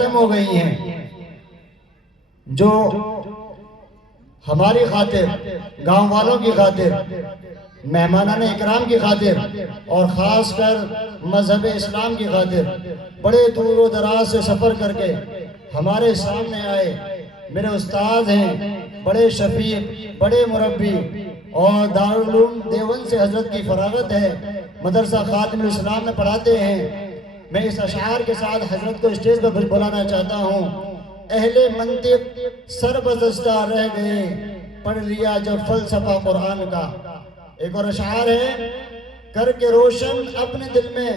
ختم ہو گئی ہیں، جو ہماری خاطر، گاؤں والوں کی خاطر، مہمانان اکرام کی خاطر اور خاص کر مذہب اسلام کی خاطر بڑے دور و دراز سے سفر کر کے ہمارے سامنے آئے میرے استاد ہیں، بڑے شفیق، بڑے مربی، اور دارالعلوم دیوبند سے حضرت کی فراغت ہے، مدرسہ خاتم الاسلام میں پڑھاتے ہیں۔ میں اس اشعار کے ساتھ حضرت کو اسٹیج پر بلانا چاہتا ہوں۔ اہل منطق سر بزدہ رہ گئے، پڑھ لیا جب فلسفہ قرآن کا۔ ایک اور اشعار ہے، کر کے روشن اپنے دل میں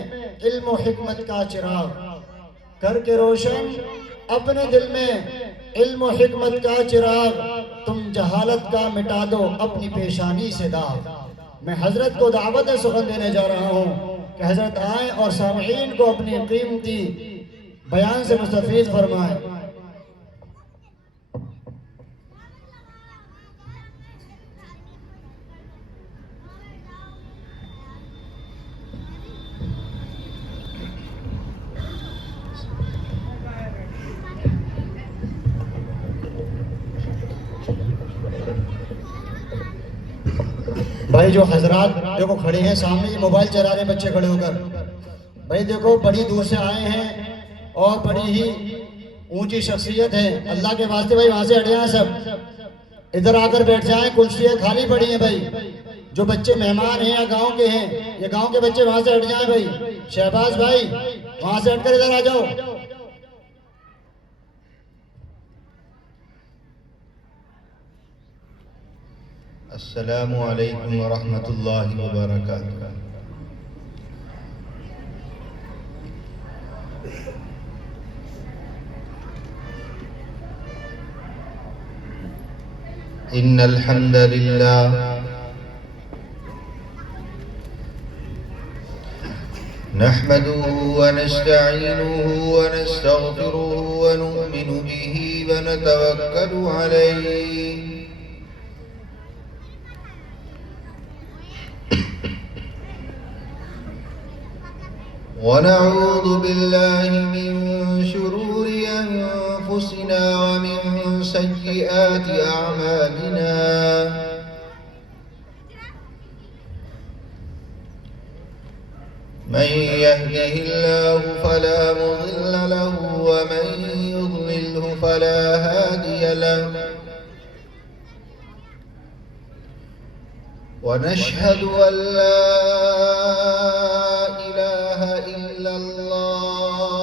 علم و حکمت کا چراغ، کر کے روشن اپنے دل میں علم و حکمت کا چراغ، تم جہالت کا مٹا دو اپنی پیشانی سے داغ۔ میں حضرت کو دعوت سخن دینے جا رہا ہوں کہ حضرت آئیں اور سامعین کو اپنی قیمتی بیان سے مستفید فرمائیں۔ بھائی جو حضرات دیکھو کھڑے ہیں سامنے، یہ موبائل چلا رہے ہیں بچے کھڑے ہو کر، بھائی دیکھو بڑی دور سے آئے ہیں اور بڑی ہی اونچی شخصیت ہے، اللہ کے واسطے بھائی وہاں سے ہٹے ہیں، سب ادھر آ کر بیٹھ جائیں، کرسیاں خالی پڑی ہیں بھائی۔ جو بچے مہمان ہیں یا گاؤں کے ہیں، یہ گاؤں کے بچے وہاں سے ہٹ جائیں بھائی۔ شہباز بھائی وہاں سے ہٹ کر ادھر آ جاؤ۔ السلام علیکم ورحمۃ اللہ وبرکاتہ۔ ان الحمد للہ نحمده ونستعینه ونستغفره ونؤمن به ونتوکل علیہ ونعوذ بالله من شرور أنفسنا ومن سيئات أعمالنا من يهده الله فلا مضل له ومن يضلله فلا هادي له ونشهد أن لا إله إلا الله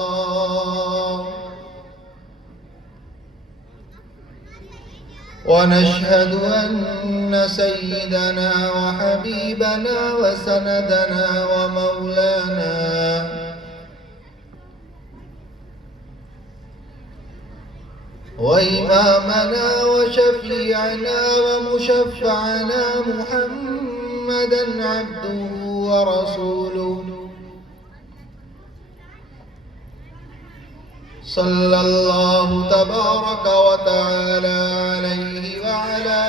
ونشهد أن سيدنا وحبيبنا وسندنا ومولانا وإمامنا وشفيعنا ومشفعنا محمدا عبده ورسوله صلى الله تبارك وتعالى عليه وعلى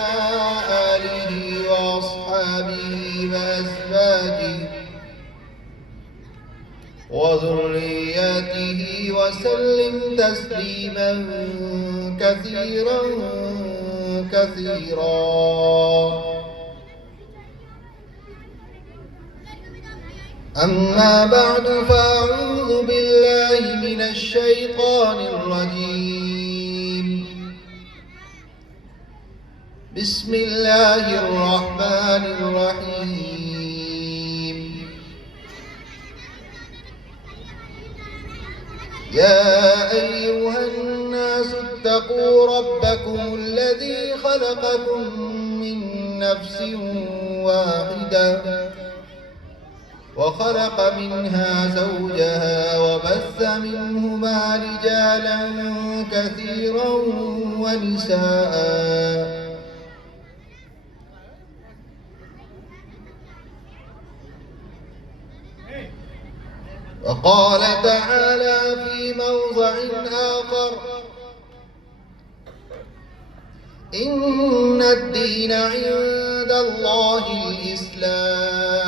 آله وأصحابه وأزواجه وذرياته وسلم تسليما كثيرا كثيرا أما بعد فأعوذ بالله من الشيطان الرجيم بسم الله الرحمن الرحيم يا أيها الناس اتقوا ربكم الذي خلقكم من نفس واحدة وخلق منها زوجها وبث منهما رجالا كثيرا ونساء وقال تعالى في موضع آخر إن الدين عند الله الإسلام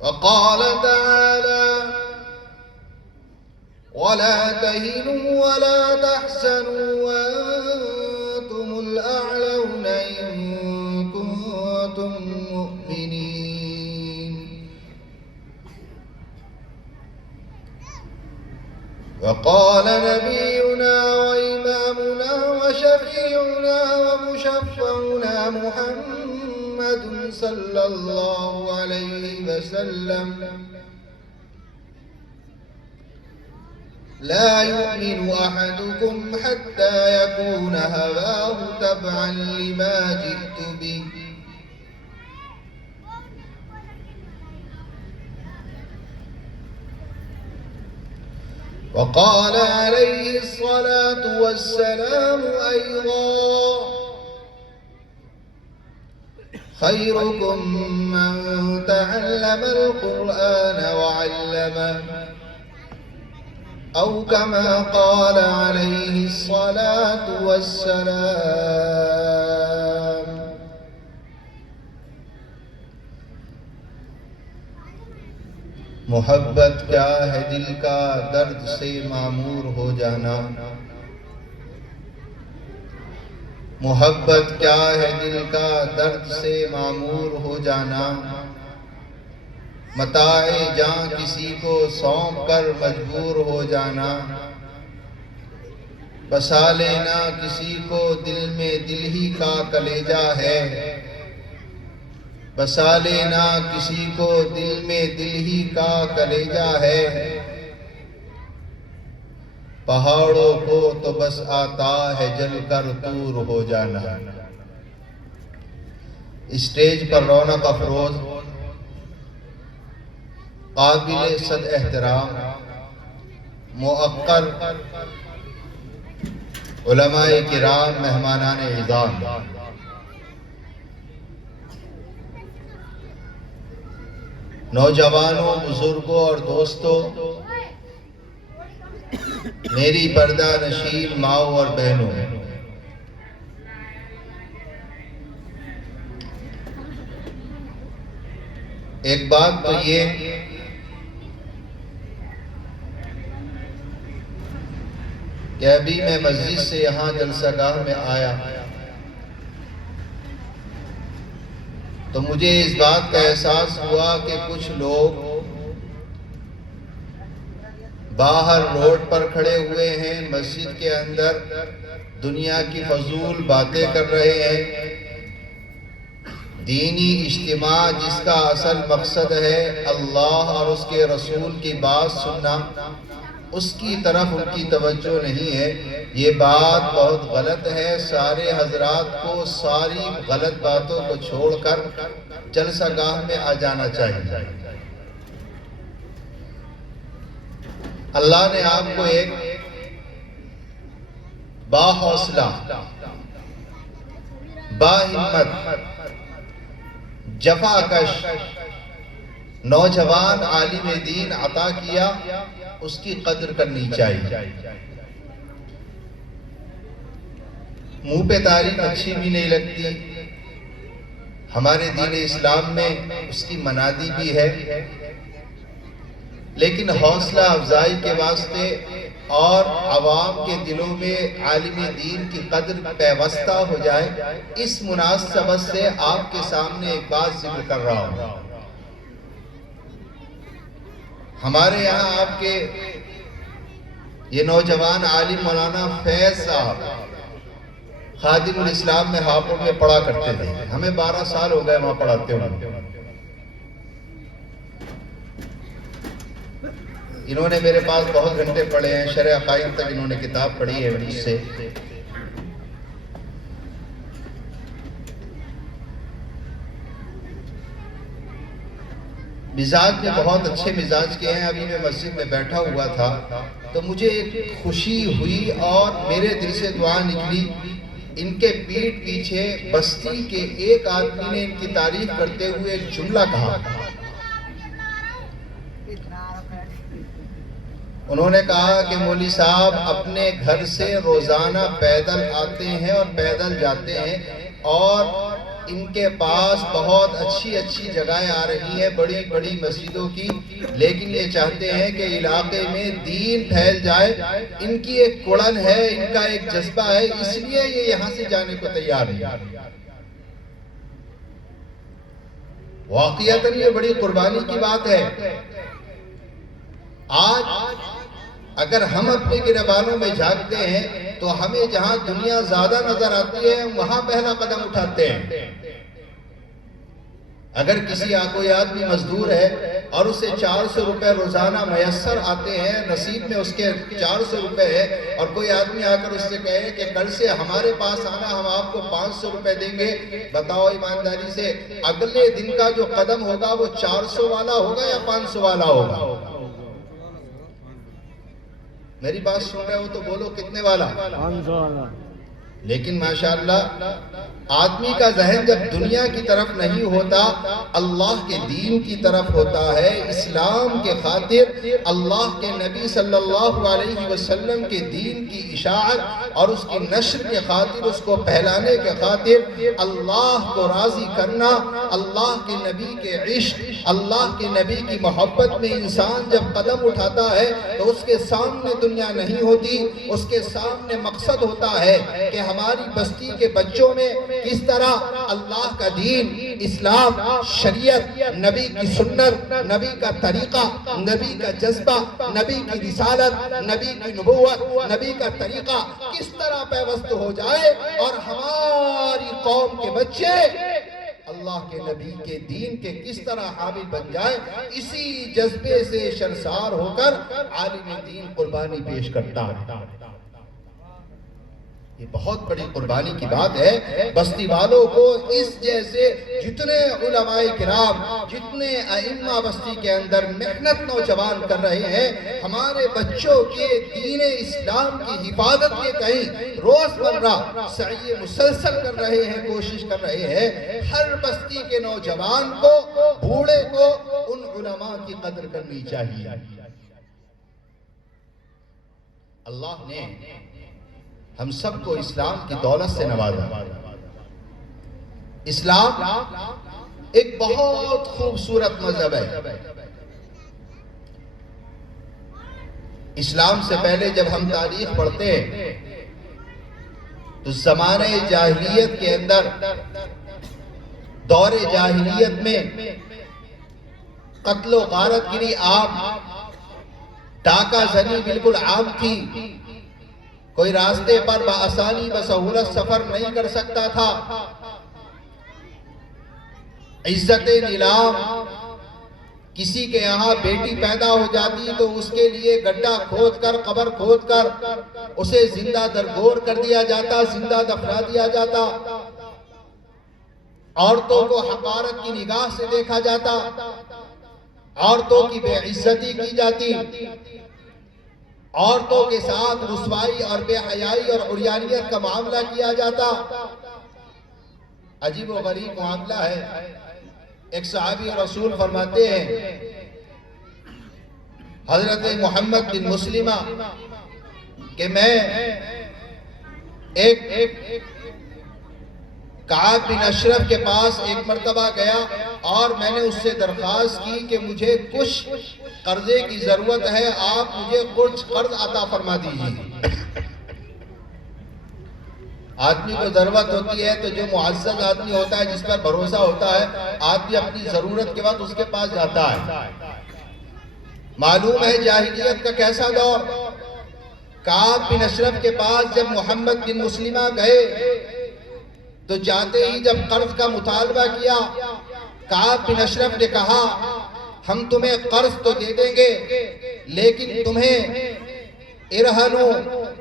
وقال تعالى ولا تهنوا ولا تحزنوا وأنتم الأعلون إن كنتم مؤمنين وقال نبينا وإمامنا وشفيعنا ومشفعنا محمد صلى الله عليه وسلم لا يؤمن أحدكم حتى يكون هواه تبعا لما جئت به وقال عليه الصلاة والسلام أيضا خيركم من تعلم القرآن وعلمه أو كما قال عليه الصلاة والسلام. محبت کیا ہے دل کا درد سے معمور ہو جانا، محبت کیا ہے دل کا درد سے معمور ہو جانا، متاع جاں کسی کو سونپ کر مجبور ہو جانا، بسا لینا کسی کو دل میں دل ہی کا کلیجہ ہے، بسا لینا کسی کو دل میں دل ہی کا کلیجہ ہے، پہاڑوں کو تو بس آتا ہے جل کر دور ہو جانا۔ اسٹیج پر رونق افروز قابل صد احترام موقر علماء کرام، مہمانان اعزام، نوجوانوں، بزرگوں اور دوستوں، میری پردہ نشین ماؤں اور بہنوں، ایک بات تو یہ کہ ابھی میں مسجد سے یہاں جلسہ گاہ میں آیا تو مجھے اس بات کا احساس ہوا کہ کچھ لوگ باہر روڈ پر کھڑے ہوئے ہیں، مسجد کے اندر دنیا کی فضول باتیں کر رہے ہیں۔ دینی اجتماع جس کا اصل مقصد ہے اللہ اور اس کے رسول کی بات سننا، اس کی طرف ان کی توجہ نہیں ہے۔ یہ بات بہت غلط ہے۔ سارے حضرات کو ساری غلط باتوں کو چھوڑ کر جلسہ گاہ میں آ جانا چاہیے۔ اللہ نے آپ کو ایک با حوصلہ، با ہمت، جفا کش نوجوان عالم دین عطا کیا، اس کی قدر کرنی چاہیے۔ منہ پہ تعریف اچھی بھی نہیں لگتی، ہمارے دین اسلام میں اس کی منادی بھی ہے، لیکن حوصلہ افزائی کے واسطے اور عوام کے دلوں میں عالم دین کی قدر پیوستہ ہو جائے، اس مناسبت سے آپ کے سامنے ایک بات ذکر کر رہا ہوں۔ ہمارے یہاں آپ کے یہ نوجوان عالم مولانا فیض صاحب خادم الاسلام میں ہاپوڑ میں پڑھا کرتے تھے، ہمیں 12 سال ہو گئے وہاں پڑھاتے ہوئے۔ انہوں نے میرے پاس بہت گھنٹے پڑھے ہیں، شرح عقائد تک انہوں نے کتاب پڑھی ہے مجھ سے۔ مزاج میں بہت اچھے مزاج کے ہیں۔ ابھی میں مسجد میں بیٹھا ہوا تھا تو مجھے ایک خوشی ہوئی اور میرے دل سے دعا نکلی۔ ان کے پیٹھ پیچھے بستی کے ایک آدمی نے ان کی تعریف کرتے ہوئے ایک جملہ کہا۔ انہوں نے کہا کہ مولوی صاحب اپنے گھر سے روزانہ پیدل آتے ہیں اور پیدل جاتے ہیں، اور ان کے پاس بہت اچھی اچھی جگہیں آ رہی ہیں بڑی بڑی مسجدوں کی، لیکن یہ چاہتے ہیں کہ علاقے میں دین پھیل جائے. ان کی ایک کڑن ہے، ان کا ایک جذبہ ہے، اس لیے یہ یہاں سے جانے کو تیار نہیں. واقعتاً یہ بڑی قربانی کی بات ہے. آج اگر ہم اپنے گریبانوں میں جھانکتے ہیں تو ہمیں جہاں دنیا زیادہ نظر آتی ہے وہاں پہلا قدم اٹھاتے ہیں. اگر کوئی آدمی مزدور ہے اور اسے 400 روپے روزانہ میسر آتے ہیں، نصیب میں اس کے 400 روپے ہے، اور کوئی آدمی آ کر اس سے کہے کہ کل سے ہمارے پاس آنا، ہم آپ کو 500 روپے دیں گے، بتاؤ ایمانداری سے اگلے دن کا جو قدم ہوگا وہ 400 والا ہوگا یا 500 والا ہوگا؟ میری بات سن رہے ہو تو بولو کتنے والا؟ 500 والا. لیکن ماشاءاللہ آدمی کا ذہن جب دنیا کی طرف نہیں ہوتا، اللہ کے دین کی طرف ہوتا ہے، اسلام کے خاطر اللہ کے نبی صلی اللہ علیہ وسلم کے دین کی اشاعت اور اس کی نشر کے خاطر، اس کو پھیلانے کے خاطر، اللہ کو راضی کرنا، اللہ کے نبی کے عشق، اللہ کے نبی کی محبت میں انسان جب قدم اٹھاتا ہے تو اس کے سامنے دنیا نہیں ہوتی، اس کے سامنے مقصد ہوتا ہے کہ ہماری بستی کے بچوں میں کس طرح اللہ کا دین، اسلام، شریعت، نبی کی سنت، نبی کا طریقہ، نبی کا جذبہ، نبی کی رسالت، نبی کی نبوت، نبی کا طریقہ کس طرح پیوست ہو جائے اور ہماری قوم کے بچے اللہ کے نبی کے دین کے کس طرح حامل بن جائے. اسی جذبے سے شرسار ہو کر عالم دین قربانی پیش کرتا ہے. یہ بہت بڑی قربانی کی بات ہے. بستی والوں کو اس جیسے جتنے علماء کرام، جتنے ائمہ بستی کے اندر محنت نوجوان کر رہے ہیں، ہمارے بچوں کے دین اسلام کی حفاظت کے کہیں روز مرہ سعی مسلسل کر رہے ہیں، کوشش کر رہے ہیں. ہر بستی کے نوجوان کو، بوڑھے کو ان علماء کی قدر کرنی چاہیے. اللہ نے ہم سب کو اسلام کی دولت سے نوازا. اسلام ایک بہت خوبصورت مذہب ہے. اسلام سے پہلے جب ہم تاریخ پڑھتے ہیں تو زمانہ جاہلیت کے اندر، دور جاہلیت میں قتل و غارت گری عام، ڈاکہ زنی بالکل عام تھی. کوئی راستے پر بآسانی بسہولت سفر نہیں کر سکتا تھا. عزت نیلام، کسی کے یہاں بیٹی پیدا ہو جاتی تو اس کے لیے گڈھا کھود کر، قبر کھود کر اسے زندہ درگور کر دیا جاتا، زندہ دفنا دیا جاتا. عورتوں کو حقارت کی نگاہ سے دیکھا جاتا، عورتوں کی بے عزتی کی جاتی، عورتوں کے ساتھ رسوائی اور بے حیائی اور عریانیت کا معاملہ کیا جاتا. عجیب و غریب معاملہ ہے. ایک صحابی رسول فرماتے ہیں، حضرت محمد بن مسلمہ، کہ میں ایک کعب بن اشرف کے پاس ایک مرتبہ گیا اور میں نے اس سے درخواست کی کہ مجھے کچھ قرضے کی ضرورت ہے، آپ مجھے کچھ قرض عطا فرما دیجیے. آدمی کو ضرورت ہوتی ہے تو جو معزز آدمی ہوتا ہے، جس پر بھروسہ ہوتا ہے، آدمی اپنی ضرورت کے وقت اس کے پاس جاتا ہے. معلوم ہے جاہلیت کا کیسا دور. کعب بن اشرف کے پاس جب محمد بن مسلمہ گئے تو جاتے ہی جب قرض کا مطالبہ کیا، کعب بن اشرف نے کہا، ہم تمہیں قرض تو دے دیں گے لیکن تمہیں ارہنو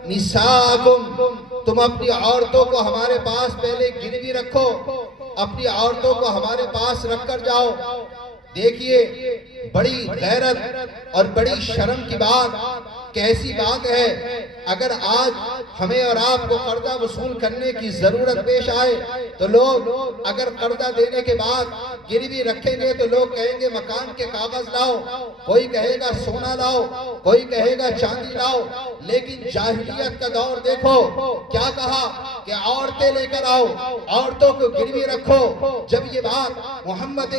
نساءکم، تم اپنی عورتوں کو ہمارے پاس پہلے گروی رکھو، اپنی عورتوں کو ہمارے پاس رکھ کر جاؤ. دیکھیے بڑی غیرت اور بڑی شرم کی بات، کیسی بات ہے. اگر آج ہمیں اور آپ کو قرضہ وصول کرنے کی ضرورت پیش آئے تو لوگ اگر قرضہ دینے کے بعد گروی رکھیں گے تو لوگ کہیں گے مکان کے کاغذ لاؤ، کوئی کہے گا سونا لاؤ، کوئی کہے گا چاندی لاؤ. لیکن جاہلیت کا دور دیکھو، کیا کہا کہ عورتیں لے کر آؤ، عورتوں کو گروی رکھو. جب یہ بات محمد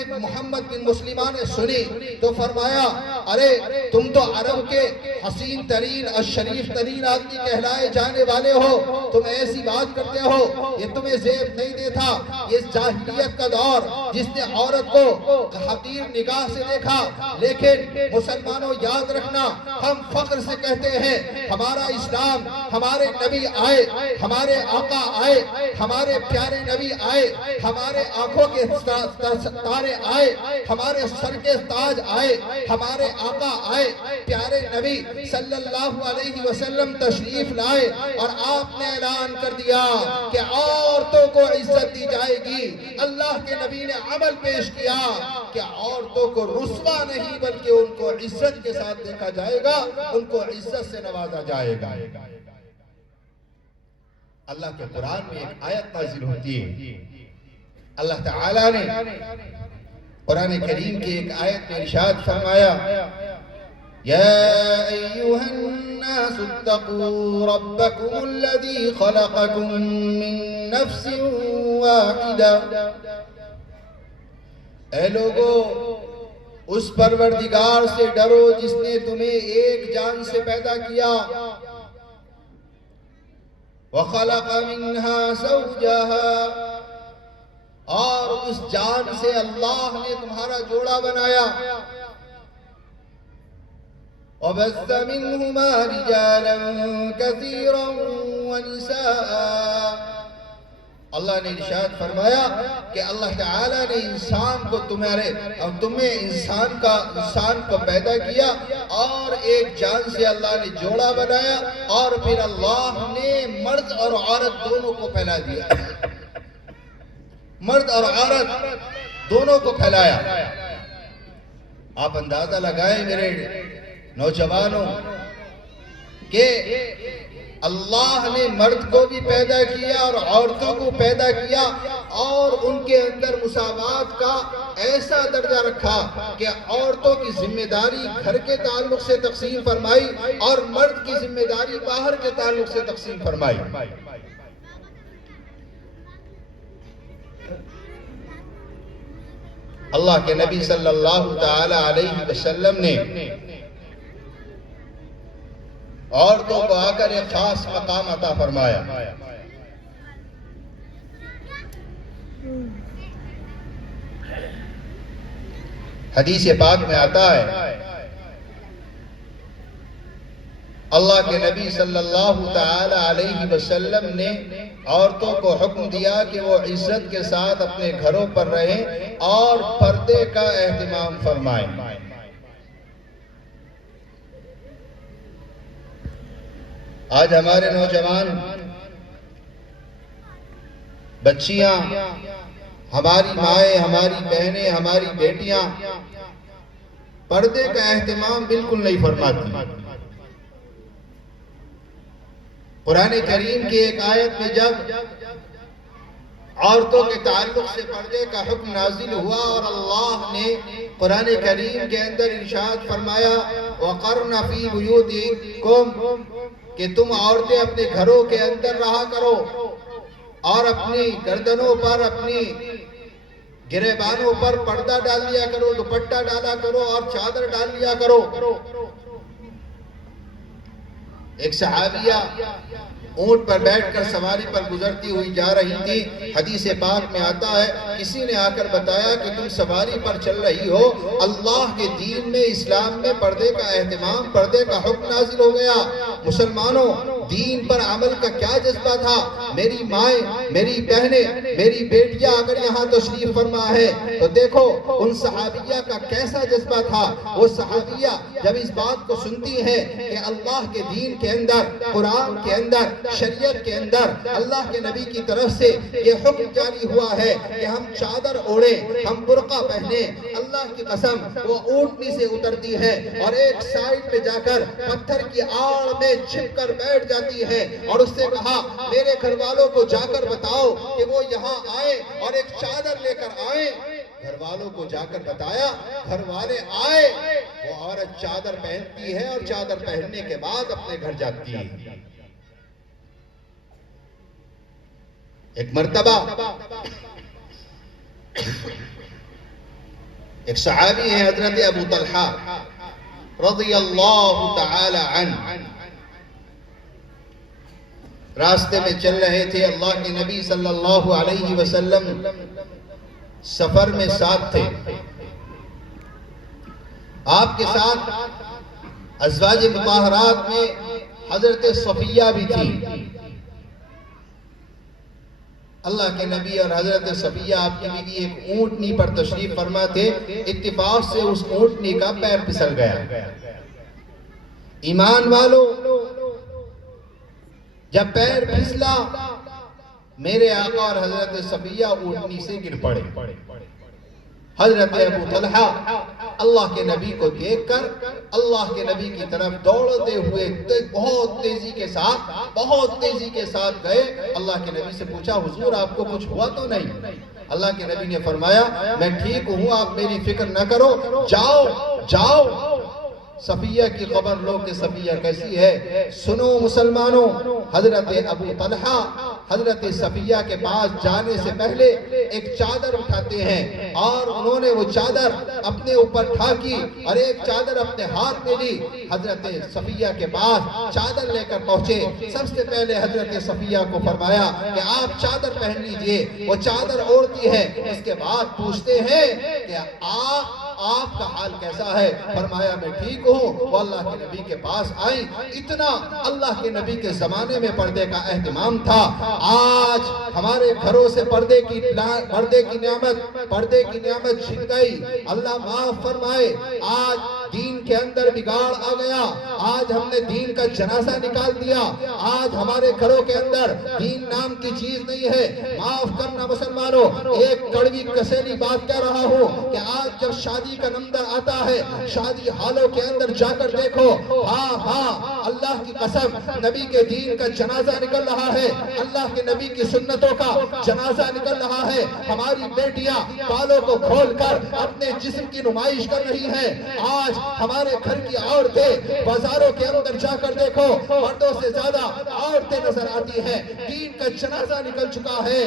بن مسلمہ نے سنی تو فرمایا ارے تم تو عرب کے حسین ترین اور شریف ترین آدمی کہلائے جانے والے ہو، تم ایسی بات کرتے ہو، یہ تمہیں زیب نہیں دیتا. یہ جاہلیت کا دور جس نے عورت کو حقیر نگاہ سے دیکھا. لیکن مسلمانوں یاد رکھنا، ہم فخر سے کہتے ہیں ہمارا اسلام، ہمارے نبی آئے، ہمارے آقا آئے، ہمارے پیارے نبی آئے، ہمارے آنکھوں کے تارے آئے، ہمارے سر کے تاج آئے، ہمارے آقا آئے، پیارے نبی صلی اللہ علیہ وسلم تشریف لائے اور آپ نے اعلان کر دیا کہ عورتوں کو عزت دی جائے گی. اللہ کے نبی نے عمل پیش کیا کہ عورتوں کو رسوا نہیں بلکہ ان کو عزت کے ساتھ دیکھا جائے گا، ان کو عزت سے نوازا جائے گا. اللہ کے قرآن میں ایک آیت نازل ہوتی ہے. اللہ تعالیٰ نے قرآن کریم کی ایک آیت میں ارشاد فرمایا يا أيها الناس اتقوا ربكم الذي خلقكم من نفس واحدة. اے لوگو اس پروردگار سے ڈرو جس نے تمہیں ایک جان سے پیدا کیا. وَخَلَقَ مِنْهَا زَوْجَهَا، اور اس جان سے اللہ نے تمہارا جوڑا بنایا. وَبَثَّ مِنْهُمَا رِجَالًا كَثِيرًا وَنِسَاءً. اللہ نے ارشاد فرمایا کہ اللہ تعالیٰ نے انسان کو تمہیں انسان کو پیدا کیا اور ایک جان سے اللہ نے جوڑا بنایا اور پھر اللہ نے مرد اور عورت دونوں کو پھیلا دیا. مرد اور عورت دونوں کو پھیلایا. آپ اندازہ لگائیں میرے نوجوانوں کہ اللہ نے مرد کو بھی پیدا کیا اور عورتوں کو پیدا کیا اور ان کے اندر مساوات کا ایسا درجہ رکھا کہ عورتوں کی ذمہ داری گھر کے تعلق سے تقسیم فرمائی اور مرد کی ذمہ داری باہر کے تعلق سے تقسیم فرمائی. اللہ کے نبی صلی اللہ تعالی علیہ وسلم نے عورتوں کو آ کر ایک خاص مقام عطا فرمایا. حدیث پاک میں آتا ہے اللہ کے نبی صلی اللہ تعالی علیہ وسلم نے عورتوں کو حکم دیا کہ وہ عزت کے ساتھ اپنے گھروں پر رہیں اور پردے کا اہتمام فرمائیں. آج ہمارے نوجوان بچیاں، ہماری مائیں، ہماری بہنیں، ہماری بیٹیاں پردے کا اہتمام بالکل نہیں فرماتی. قرآن کریم کی ایک آیت میں جب عورتوں کے تعلق سے پردے کا حکم نازل ہوا اور اللہ نے قرآن کریم کے اندر ارشاد فرمایا وَقَرْنَ فِي بُيُوتِكُمْ کہ تم عورتیں اپنے گھروں کے اندر رہا کرو اور اپنی گردنوں پر، اپنی گریبانوں پر پردہ ڈال لیا کرو، دوپٹہ ڈالا کرو اور چادر ڈال لیا کرو. ایک صحابیہ اونٹ پر بیٹھ کر سواری پر گزرتی ہوئی جا رہی تھی. حدیث پاک میں آتا ہے کسی نے آ کر بتایا کہ تم سواری پر چل رہی ہو، اللہ کے دین میں، اسلام میں پردے کا اہتمام، پردے کا حکم نازل ہو گیا. مسلمانوں، دین پر عمل کا کیا جذبہ تھا. میری مائیں، میری بہنیں، میری بیٹیاں اگر یہاں تشریف فرما ہے تو دیکھو ان صحابیہ کا کیسا جذبہ تھا. وہ صحابیہ جب اس بات کو سنتی ہیں کہ اللہ کے دین کے اندر، قرآن کے اندر، شریعت کے اندر اللہ کے نبی کی طرف سے یہ حکم جاری ہوا ہے کہ ہم چادر اوڑھیں، ہم برقع پہنیں، اللہ کی قسم وہ اونٹنی سے اترتی ہے اور ایک سائڈ پہ جا کر پتھر کی آڑ میں چھپ کر بیٹھ جاتی جاتی ہے اور اس سے کہا میرے گھر والوں کو جا کر بتاؤ کہ وہ یہاں آئے اور ایک چادر لے کر آئیں. گھر والوں کو جا کر بتایا, گھر والے آئے, وہ عورت چادر پہنتی ہے اور چادر پہننے کے بعد اپنے گھر جاتی ہے. ایک مرتبہ ایک صحابی ہے حضرت ابو طلحہ رضی اللہ تعالی عنہ, راستے میں چل رہے تھے. اللہ کے نبی صلی اللہ علیہ وسلم سفر میں ساتھ تھے. آپ کے ساتھ ازواج مطہرات میں حضرت صفیہ بھی تھی. اللہ کے نبی اور حضرت صفیہ آپ کی بیوی ایک اونٹنی پر تشریف فرما تھے. اتفاق سے اس اونٹنی کا پیر پھسل گیا. ایمان والو, جب پیر پھسلا میرے آقا اور حضرت صفیہ اونٹنی سے گر پڑے. حضرت ابو طلحہ اللہ کے نبی کو دیکھ کر اللہ کے نبی کی طرف دوڑتے ہوئے بہت تیزی کے ساتھ گئے. اللہ کے نبی سے پوچھا حضور آپ کو کچھ ہوا تو نہیں؟ اللہ کے نبی نے فرمایا میں ٹھیک ہوں, آپ میری فکر نہ کرو, جاؤ صفیہ کی خبر لو کہ صفیہ کیسی ہے. سنو مسلمانوں, حضرت ابو طلحہ حضرت صفیہ کے پاس جانے سے پہلے ایک چادر اٹھاتے ہیں اور انہوں نے وہ چادر اپنے اوپر ڈھاکی اور ایک چادر اپنے ہاتھ میں لی. حضرت صفیہ کے پاس چادر لے کر پہنچے. سب سے پہلے حضرت صفیہ کو فرمایا کہ آپ چادر پہن لیجئے. وہ چادر اوڑھتی ہے. اس کے بعد پوچھتے ہیں کہ آپ کا حال کیسا ہے؟ فرمایا میں ٹھیک ہوں. وہ اللہ کے نبی کے پاس آئیں. اتنا اللہ کے نبی کے زمانے میں پردے کا اہتمام تھا. آج ہمارے گھروں سے پردے کی نعمت چھن گئی. اللہ معاف فرمائے. آج دین کے اندر بگاڑ آ گیا. آج ہم نے دین کا جنازہ نکال دیا. آج ہمارے گھروں کے اندر دین نام کی چیز نہیں ہے. معاف کرنا مسلمانوں, ایک کڑوی کسیلی بات کہہ رہا ہوں کہ آج جب شادی کا نمبر آتا ہے, شادی حالوں کے اندر جا کر دیکھو, ہاں اللہ کی قسم نبی کے دین کا جنازہ نکل رہا ہے. اللہ کے نبی کی سنتوں کا جنازہ نکل رہا ہے. ہماری بیٹیاں بالوں کو کھول کر اپنے جسم کی نمائش کر رہی ہیں. آج ہمارے گھر کی عورتیں بازاروں کے اندر جا کر دیکھو, مردوں سے زیادہ عورتیں نظر آتی ہیں. دین کا جنازہ نکل چکا ہے.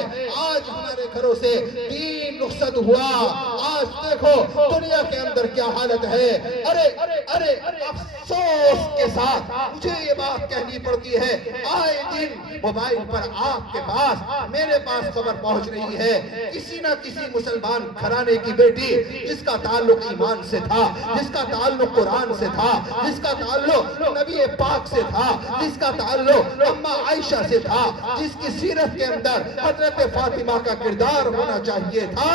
آج ہمارے گھروں سے دین رخصت ہوا. آج دیکھو دنیا کے اندر کیا حالت ہے. ارے افسوس کے ساتھ مجھے یہ بات کہنی پڑتی ہے, آئے دن موبائل پر آپ کے پاس میرے پاس خبر پہنچ رہی ہے, کسی نہ کسی مسلمان گھرانے کی بیٹی جس کا تعلق ایمان سے تھا, جس کا تعلق قرآن سے تھا, جس کا تعلق نبی پاک سے تھا, جس کا تعلق اماں عائشہ سے تھا, جس کی سیرت کے اندر حضرت فاطمہ کا کردار ہونا چاہیے تھا.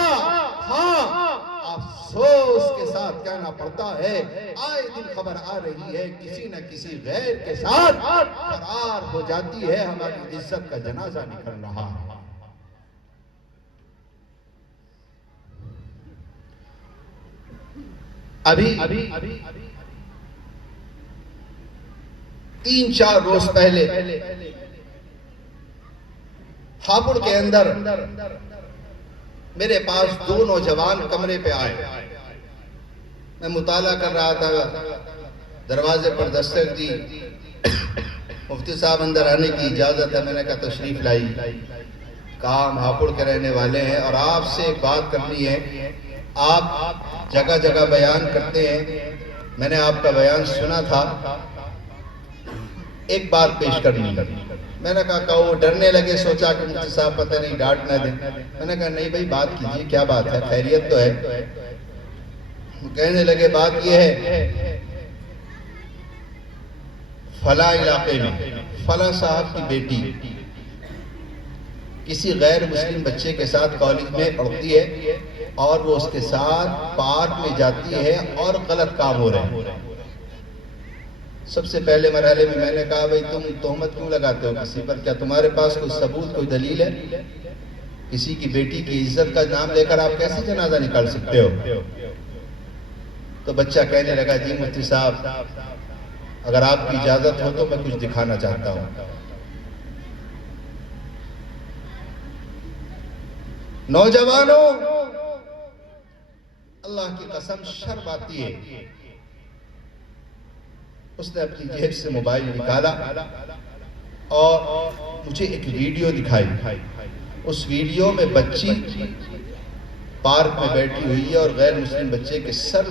ہاں افسوس کے ساتھ کہنا پڑتا ہے, آئے دن خبر آ رہی ہے کسی نہ کسی غیر کے ساتھ فرار ہو جاتی ہے. ہماری عزت کا جنازہ نکل رہا ہے. ابھی 3-4 روز پہلے ہاپوڑ کے اندر میرے پاس 2 نوجوان کمرے پہ آئے. میں مطالعہ کر رہا تھا, دروازے پر دستک دی. مفتی صاحب اندر آنے کی اجازت ہے؟ میں نے کہا تشریف لائی. کہا ہم ہاپوڑ کے رہنے والے ہیں اور آپ سے ایک بات کرنی ہے. آپ جگہ جگہ بیان کرتے ہیں, میں نے آپ کا بیان سنا تھا, ایک بات پیش کرنی. میں نے کہا وہ ڈرنے لگے, سوچا کہ مفتی صاحب پتہ نہیں ڈانٹ نہ دیں. میں نے کہا نہیں بھائی بات کیجیے, کیا بات ہے, خیریت تو ہے. کہنے لگے بات یہ ہے, فلاں علاقے میں فلاں صاحب کی بیٹی کسی غیر مسلم بچے کے ساتھ کالج میں پڑھتی ہے اور وہ اس کے ساتھ پارک میں جاتی ہے اور غلط کام ہو رہے ہیں. سب سے پہلے مرحلے میں نے کہا بھئی تم تہمت کیوں لگاتے ہو کسی پر؟ کیا تمہارے پاس کوئی ثبوت, کوئی دلیل ہے؟ کسی کی بیٹی کی عزت کا نام لے کر آپ کیسے جنازہ نکال سکتے ہو؟ تو بچہ کہنے لگا جی مفتی صاحب اگر آپ کی اجازت ہو تو میں کچھ دکھانا چاہتا ہوں. نوجوانوں، اللہ کی قسم شرم آتی ہے. اس نے اپنی جیب سے موبائل نکالا اور مجھے ایک ویڈیو دکھائی. اس ویڈیو میں بچی پارک میں بیٹھی ہوئی ہے اور غیر مسلم بچے کے سر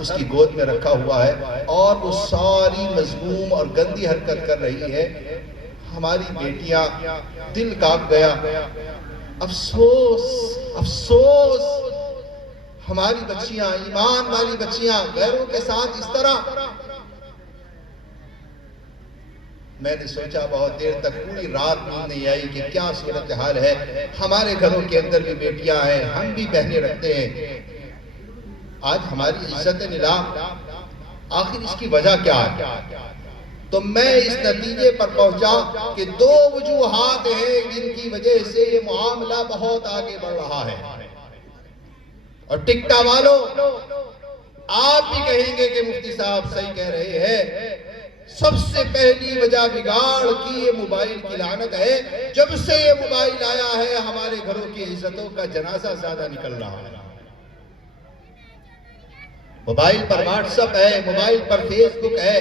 اس کی گود میں رکھا ہوا ہے اور وہ ساری مذموم اور گندی حرکت کر رہی ہے. ہماری بیٹیاں، دل کانپ گیا. افسوس افسوس، ہماری بچیاں، ایمان والی بچیاں غیروں کے ساتھ اس طرح. میں نے سوچا بہت دیر تک، پوری رات نیند نہیں آئی کہ کیا صورتحال ہے. ہمارے گھروں کے اندر بھی بیٹیاں ہیں، ہم بھی بہنیں رکھتے ہیں. آج ہماری عزت نیلام، آخر اس کی وجہ کیا ہے؟ تو میں اس نتیجے پر پہنچا کہ دو وجوہات ہیں جن کی وجہ سے یہ معاملہ بہت آگے بڑھ رہا ہے. اور ٹکٹا والوں، آپ بھی کہیں گے کہ مفتی صاحب صحیح کہہ رہے ہیں. سب سے پہلی وجہ بگاڑ کی یہ موبائل کی لعنت ہے. جب سے یہ موبائل آیا ہے ہمارے گھروں کی عزتوں کا جنازہ زیادہ نکل رہا ہے. موبائل پر واٹس ایپ ہے، موبائل پر فیس بک ہے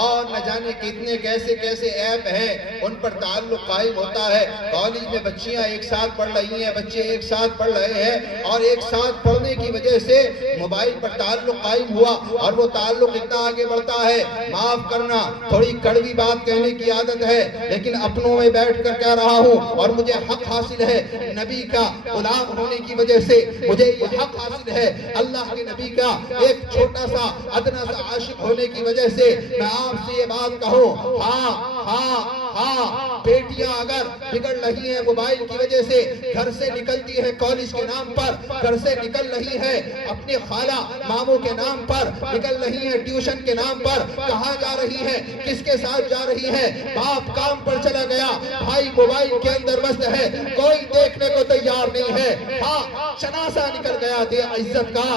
اور نہ جانے کتنے کیسے کیسے ایپ ہیں، ان پر تعلق قائم ہوتا ہے. کالج میں بچیاں ایک ساتھ پڑھ رہی ہیں، بچے ایک ساتھ پڑھ رہے ہیں اور ایک ساتھ پڑھنے کی وجہ سے موبائل پر تعلق قائم ہوا اور وہ تعلق اتنا آگے بڑھتا ہے. معاف کرنا، تھوڑی کڑوی بات کہنے کی عادت ہے لیکن اپنوں میں بیٹھ کر کہہ رہا ہوں اور مجھے حق حاصل ہے. نبی کا غلام ہونے کی وجہ سے مجھے یہ حق حاصل ہے. اللہ کے نبی کا ایک چھوٹا سا ادنا سا عاشق ہونے کی وجہ سے میں آپ سے یہ بات کہوں. ہاں بیٹیاں اگر بگڑ رہی ہیں موبائل کی وجہ سے، گھر سے نکلتی ہے کالج کے نام پر، گھر سے نکل رہی ہے اپنے خالہ ماموں کے نام پر، نکل رہی ہے ٹیوشن کے نام پر، کہاں جا رہی ہے، کس کے ساتھ جا رہی ہے، باپ کام پر چلا گیا، بھائی موبائل کے اندر مست ہے، کوئی دیکھنے کو تیار نہیں ہے. ہاں جنازہ نکل گیا تھے عزت کا.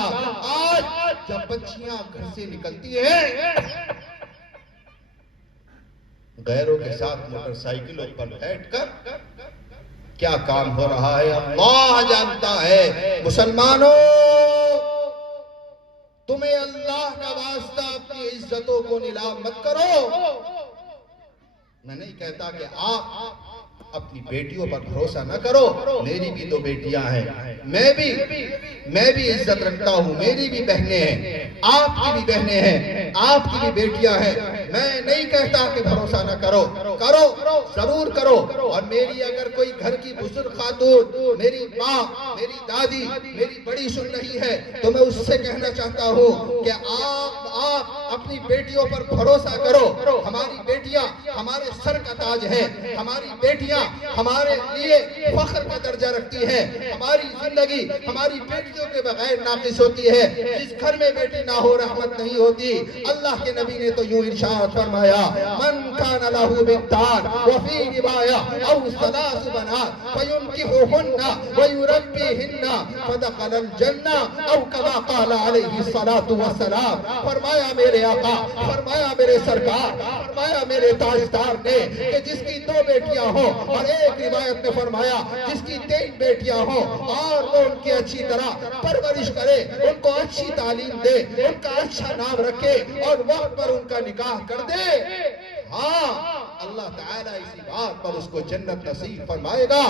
آج جب بچیاں گھر سے نکلتی ہیں غیروں کے ساتھ موٹر سائیکلوں پر بیٹھ کر کیا کام ہو رہا ہے اللہ جانتا ہے. مسلمانوں، تمہیں اللہ کا واسطہ اپنی عزتوں کو نیلام مت کرو. میں نہیں کہتا کہ آپ اپنی بیٹیوں پر بھروسہ نہ کرو. میری بھی دو بیٹیاں ہیں، میں بھی عزت رکھتا ہوں. میری بھی بہنیں ہیں، آپ کی بھی بہنیں ہیں، آپ کی بھی بیٹیاں ہیں. میں نہیں کہتا کہ بھروسہ نہ کرو، ضرور کرو. اور میری اگر کوئی گھر کی بزرگ خاتون، میری ماں، میری دادی، میری بڑی سن رہی ہے تو میں اس سے کہنا چاہتا ہوں کہ آپ اپنی بیٹیوں پر بھروسہ کرو. ہماری بیٹیاں ہمارے سر کا تاج ہے، ہماری بیٹیاں ہمارے لیے فخر کا درجہ رکھتی ہے. ہماری زندگی ہماری بیٹیوں کے بغیر ناقص ہوتی ہے. جس گھر میں بیٹی نہ ہو رحمت نہیں ہوتی. اللہ کے نبی نے تو یوں ارشاد فرمایا، من کان لہ بنتان وفی روایہ او ثلاث بنات فینکحہن ویربیہن فدخل الجنہ او کما قال علیہ الصلاۃ والسلام. فرمایا میرے آقا، فرمایا میرے سرکار، فرمایا میرے تاجدار نے کہ جس کی دو بیٹیاں ہوں، اور ایک روایت نے فرمایا جس کی 3 بیٹیاں ہوں، اور وہ ان کی اچھی طرح پرورش کرے، ان کو اچھی تعلیم دے، ان کا اچھا نام رکھے اور وقت پر ان کا نکاح کر دے. ہاں اللہ تعالیٰ اسی بات پر اس کو جنت نصیب فرمائے گا.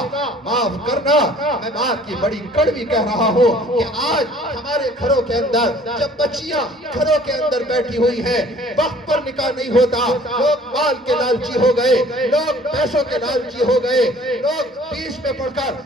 معاف کرنا، میں بات کی بڑی کڑوی کہہ رہا ہوں کہ آج ہمارے گھروں کے اندر جب بچیاں گھروں کے اندر بیٹھی ہوئی ہیں، وقت پر نکاح نہیں ہوتا. لوگ مال کے لالچی ہو گئے، لوگ پیسوں کے لالچی ہو گئے، لوگ بیچ میں پڑھ کر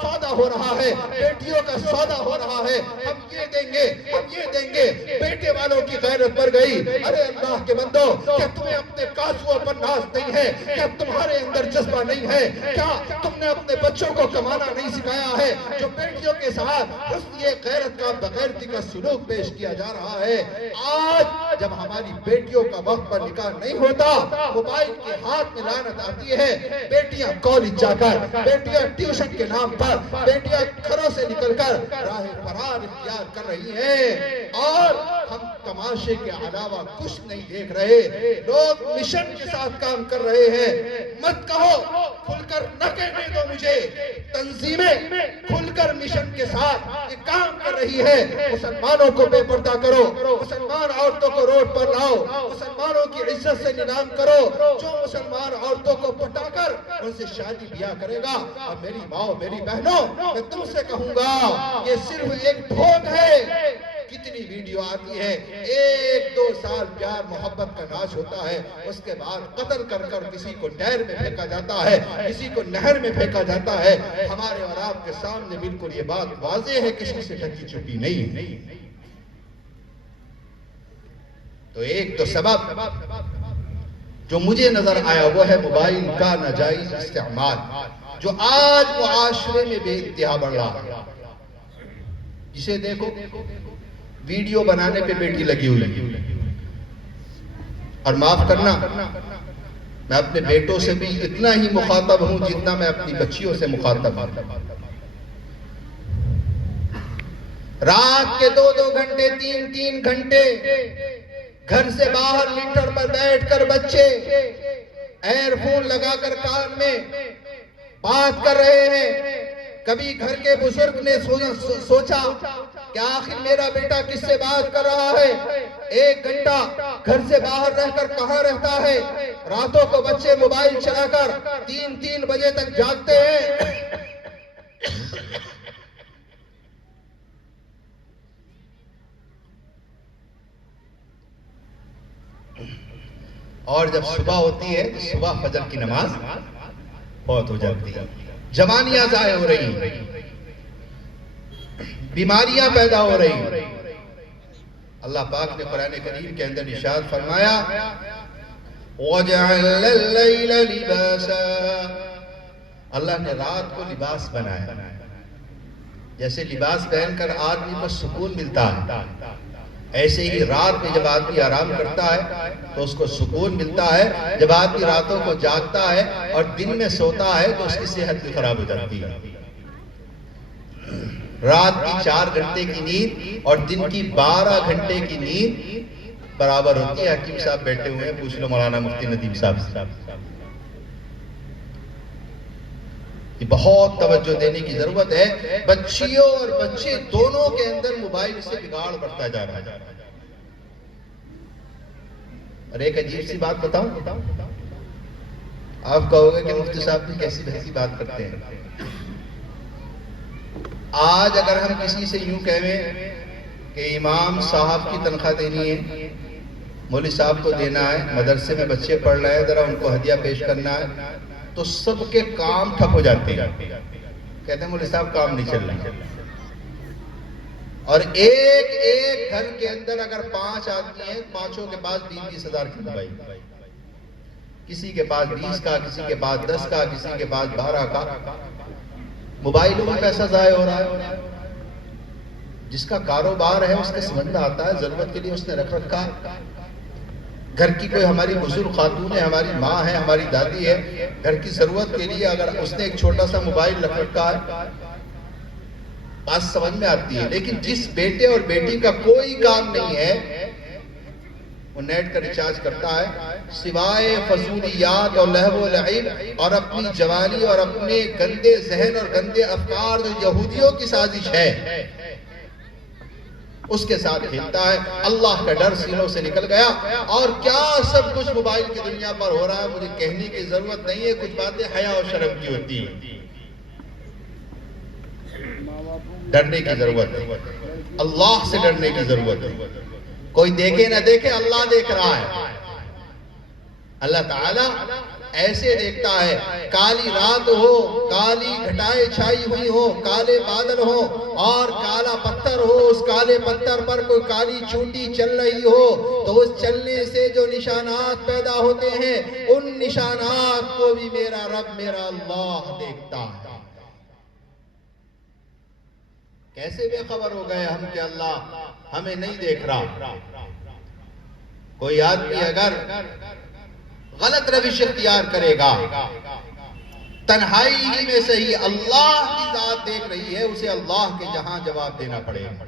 سودا ہو رہا ہے، بیٹیوں کا سودا ہو رہا ہے. ہم یہ دیں گے، ہم یہ دیں گے. بیٹے والوں کی غیرت بڑھ گئی. ارے اللہ کے بندو، کیا تمہیں اپنے کاسوں پر ناز نہیں ہے؟ کیا تمہارے اندر جذبہ نہیں ہے؟ کیا تم نے اپنے بچوں کو کمانا نہیں سکھایا ہے؟ جو بیٹیوں کے ساتھ حسن غیرت کا بغیرتی کا سلوک پیش کیا جا رہا ہے. آج جب ہماری بیٹیوں کا وقت پر نکاح نہیں ہوتا، موبائل کے ہاتھ میں لعنت آتی ہے. بیٹیاں کالج جا کر، بیٹیاں ٹیوشن کے نام پر، بیٹیاں گھروں سے نکل کر راہ فرار اختیار کر رہی ہیں اور ہم تماشا تماشے کے علاوہ کچھ نہیں دیکھ رہے. لوگ مشن کے ساتھ کام کر رہے ہیں. مت کہو کھل کر نہ کہنے دو مجھے. تنظیمیں کھل کر مشن کے ساتھ یہ کام کر رہی ہے. مسلمانوں کو بے پردہ کرو, مسلمان عورتوں کو روڈ پر لاؤ, مسلمانوں کی عزت سے نیلام کرو. جو مسلمان عورتوں کو پٹا کر ان سے شادی بیاہ کرے گا, اور میری ماں میری بہنوں میں تم سے کہوں گا یہ صرف ایک ڈھونگ ہے. کتنی ویڈیو آتی ہے, 1-2 سال پیار محبت کا ناچ ہوتا ہے, اس کے بعد قتل کر کر کسی کو ڈیر میں پھینکا جاتا ہے, کسی کو نہر میں پھینکا جاتا ہے. ہمارے اور آپ کے سامنے بالکل یہ بات واضح ہے, کسی سے ڈھکی چھپی نہیں. تو ایک تو سبب جو مجھے نظر آیا وہ ہے موبائل کا ناجائز استعمال, جو آج معاشرے میں بے انتہا بڑھ رہا ہے. جسے دیکھو ویڈیو بنانے پہ بیٹی لگی ہوئی, اور معاف کرنا میں اپنے بیٹوں سے بھی اتنا ہی مخاطب ہوں جتنا میں اپنی بچیوں سے مخاطب ہوں. رات کے 2-2 گھنٹے 3-3 گھنٹے گھر سے باہر لنٹر پر بیٹھ کر بچے ایئر فون لگا کر کان میں بات کر رہے ہیں. کبھی گھر کے بزرگ نے سوچا کہ آخر میرا بیٹا کس سے بات کر رہا ہے, 1 گھنٹہ گھر سے باہر رہ کر کہاں رہتا ہے. راتوں کو بچے موبائل چلا کر 3-3 بجے تک جاگتے ہیں. اور جب صبح ہوتی ہے تو صبح فجر کی نماز بہت ہو جاتی ہے. جوانیاں ضائع ہو رہی ہیں, بیماریاں پیدا ہو رہی ہیں. اللہ پاک نے قرآن کریم کے اندر ارشاد فرمایا وَجَعَلَ اللَّيْلَ لِبَاسًا, اللہ نے رات کو لباس بنایا. جیسے لباس پہن کر آدمی کو سکون ملتا ہے, ایسے ہی رات میں جب آدمی آرام کرتا ہے تو اس کو سکون ملتا ہے. جب آدمی راتوں کو جاگتا ہے اور دن میں سوتا ہے تو اس کی صحت بھی خراب ہو جاتی ہے. رات کی 4 گھنٹے کی نیند اور دن کی 12 گھنٹے کی نیند برابر ہوتی ہے. حکیم صاحب بیٹھے ہوئے ہیں, پوچھ لو مولانا مفتی ندیم صاحب. یہ بہت توجہ دینے کی ضرورت ہے. بچیوں اور بچے دونوں کے اندر موبائل سے بگاڑ بڑھتا جا رہا ہے. اور ایک عجیب سی بات بتاؤں, آپ کہو گے کہ مفتی صاحب بھی کیسی بھیسی بات کرتے ہیں. آج اگر ہم کسی سے یوں کہیں کہ امام صاحب کی تنخواہ دینی ہے, مولوی صاحب کو دینا ہے, مدرسے میں بچے پڑھ رہے ہیں ذرا ان کو ہدیہ پیش کرنا ہے, تو سب کے کام ٹھپ ہو جاتے ہیں. کہتے ہیں مولوی صاحب کام نہیں چل رہا. اور ایک گھر کے اندر اگر 5 آدمی ہیں, 5 کے پاس 20-20 ہزار کی موبائل, کسی کے پاس 20 کا, کسی کے پاس 10 کا, کسی کے پاس 12 کا. موبائلوں میں پیسہ ضائع ہو رہا ہے. جس کا کاروبار ہے اس کے سمجھ میں آتا ہے, ضرورت کے لیے اس نے رکھ رکھا ہے. گھر کی کوئی ہماری بزرگ خاتون ہے, ہماری ماں ہے, ہماری دادی ہے, گھر کی ضرورت کے لیے اگر اس نے ایک چھوٹا سا موبائل رکھ رکھا ہے, بات سمجھ میں آتی ہے. لیکن جس بیٹے اور بیٹی کا کوئی کام نہیں ہے, وہ نیٹ کا ریچارج کرتا ہے, سوائے فضولیات اور لہو و لعب اور اپنی جوانی اور اپنے گندے ذہن اور گندے افکار جو یہودیوں کی سازش ہے اس کے ساتھ کھیلتا ہے. اللہ کا ڈر سینوں سے نکل گیا. اور کیا سب کچھ موبائل کی دنیا پر ہو رہا ہے, مجھے کہنے کی ضرورت نہیں ہے. کچھ باتیں حیا اور شرم کی ہوتی ہیں, ڈرنے کی ضرورت ہے, اللہ سے ڈرنے کی ضرورت ہے. کوئی دیکھے نہ دیکھے, اللہ دیکھ رہا ہے. اللہ تعالیٰ ایسے دیکھتا ہے, کالی رات ہو, کالی گھٹائیں چھائی ہوئی ہو, کالے بادل ہو اور کالا پتھر ہو, اس کالے پتھر پر کوئی کالی چونٹی چل رہی ہو, تو اس چلنے سے جو نشانات پیدا ہوتے ہیں ان نشانات کو بھی میرا رب, میرا اللہ دیکھتا ہے. کیسے بے خبر ہو گئے ہم کہ اللہ ہمیں نہیں دیکھ رہا. کوئی آدمی اگر غلط روش اختیار کرے گا, تنہائی ہی میں صحیح اللہ کی ذات دیکھ رہی ہے, اسے اللہ کے جہاں جواب دینا پڑے گا.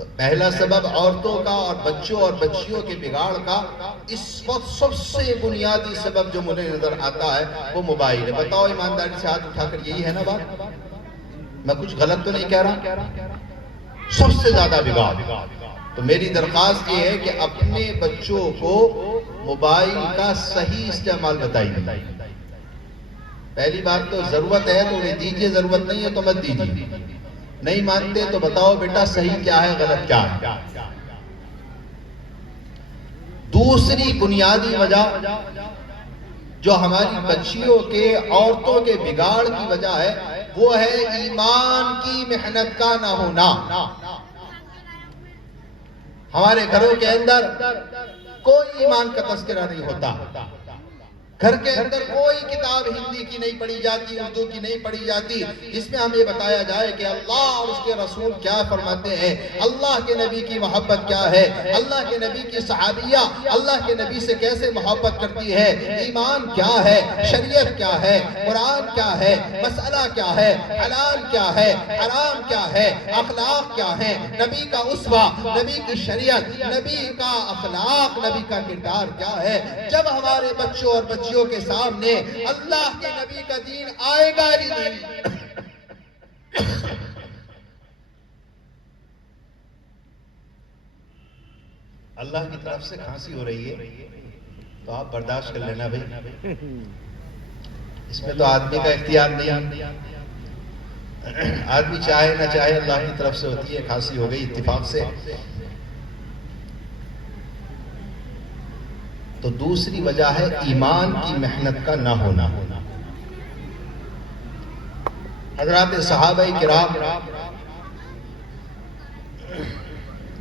تو پہلا سبب عورتوں کا اور بچوں اور بچیوں کے بگاڑ کا اس وقت سب سے بنیادی سبب جو مجھے نظر آتا ہے وہ موبائل ہے. بتاؤ ایمانداری سے ہاتھ اٹھا کر یہی ہے نا بات؟ میں کچھ غلط تو نہیں کہہ رہا؟ سب سے زیادہ بگاڑ. تو میری درخواست یہ ہے کہ اپنے بچوں کو موبائل کا صحیح استعمال بتائیے. پہلی بات تو ضرورت ہے تو انہیں دیجیے، ضرورت نہیں ہے تو مت دیجیے. نہیں مانتے تو بتاؤ بیٹا صحیح کیا ہے، غلط کیا ہے. دوسری بنیادی وجہ جو ہماری بچیوں کے، عورتوں کے بگاڑ کی وجہ ہے وہ ہے ایمان کی محنت کا نہ ہونا. ہمارے گھروں کے اندر کوئی ایمان کا تذکرہ نہیں ہوتا. گھر کے اندر کوئی کتاب ہندی کی نہیں پڑھی جاتی، اردو کی نہیں پڑھی جاتی جس میں ہمیں بتایا جائے کہ اللہ اور اس کے رسول کیا فرماتے ہیں، اللہ کے نبی کی محبت کیا ہے، اللہ کے نبی کی صحابیہ اللہ کے نبی سے کیسے محبت کرتی ہے، ایمان کیا ہے، شریعت کیا ہے، قرآن کیا ہے، مسئلہ کیا ہے، حلال کیا ہے، حرام کیا ہے، اخلاق کیا ہے، نبی کا اسوہ، نبی کی شریعت، نبی کا اخلاق، نبی کا کردار کیا ہے. جب ہمارے بچوں اور بچیوں کے سامنے اللہ کے نبی کا دین آئے گا ہی نہیں. اللہ کی طرف سے کھانسی ہو رہی ہے تو آپ برداشت کر لینا بھائی، اس میں تو آدمی کا اختیار نہیں. آدمی چاہے نہ چاہے اللہ کی طرف سے ہوتی ہے. کھانسی ہو گئی اتفاق سے. تو دوسری وجہ ہے ایمان کی محنت کا نہ ہونا. حضرات صحابہ کرام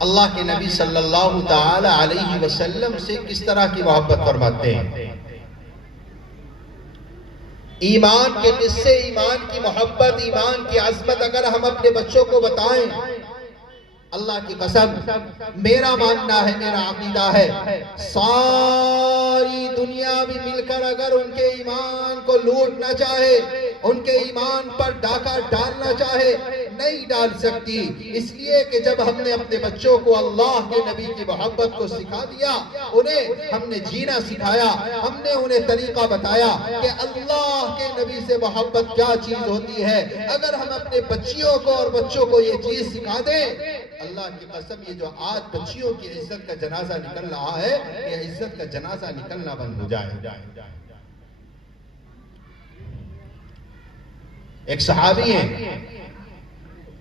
اللہ کے نبی صلی اللہ تعالی علیہ وسلم سے کس طرح کی محبت فرماتے ہیں. ایمان کے قصے، ایمان کی محبت، ایمان کی عظمت اگر ہم اپنے بچوں کو بتائیں، اللہ کی قسم میرا ماننا ہے، میرا عقیدہ ہے، ساری دنیا بھی مل کر اگر ان کے ایمان کو لوٹنا چاہے، ان کے ایمان پر ڈاکہ ڈالنا چاہے، نہیں ڈال سکتی. اس لیے کہ جب ہم نے اپنے بچوں کو اللہ کے نبی کی محبت کو سکھا دیا، انہیں ہم نے جینا سکھایا، ہم نے انہیں طریقہ بتایا کہ اللہ کے نبی سے محبت کیا چیز ہوتی ہے. اگر ہم اپنے بچیوں کو اور بچوں کو یہ چیز سکھا دیں، اللہ کی قسم یہ جو آج بچیوں کی عزت کا جنازہ نکل رہا ہے، یہ عزت کا جنازہ نکلنا بند ہو جائے. ایک صحابی ہیں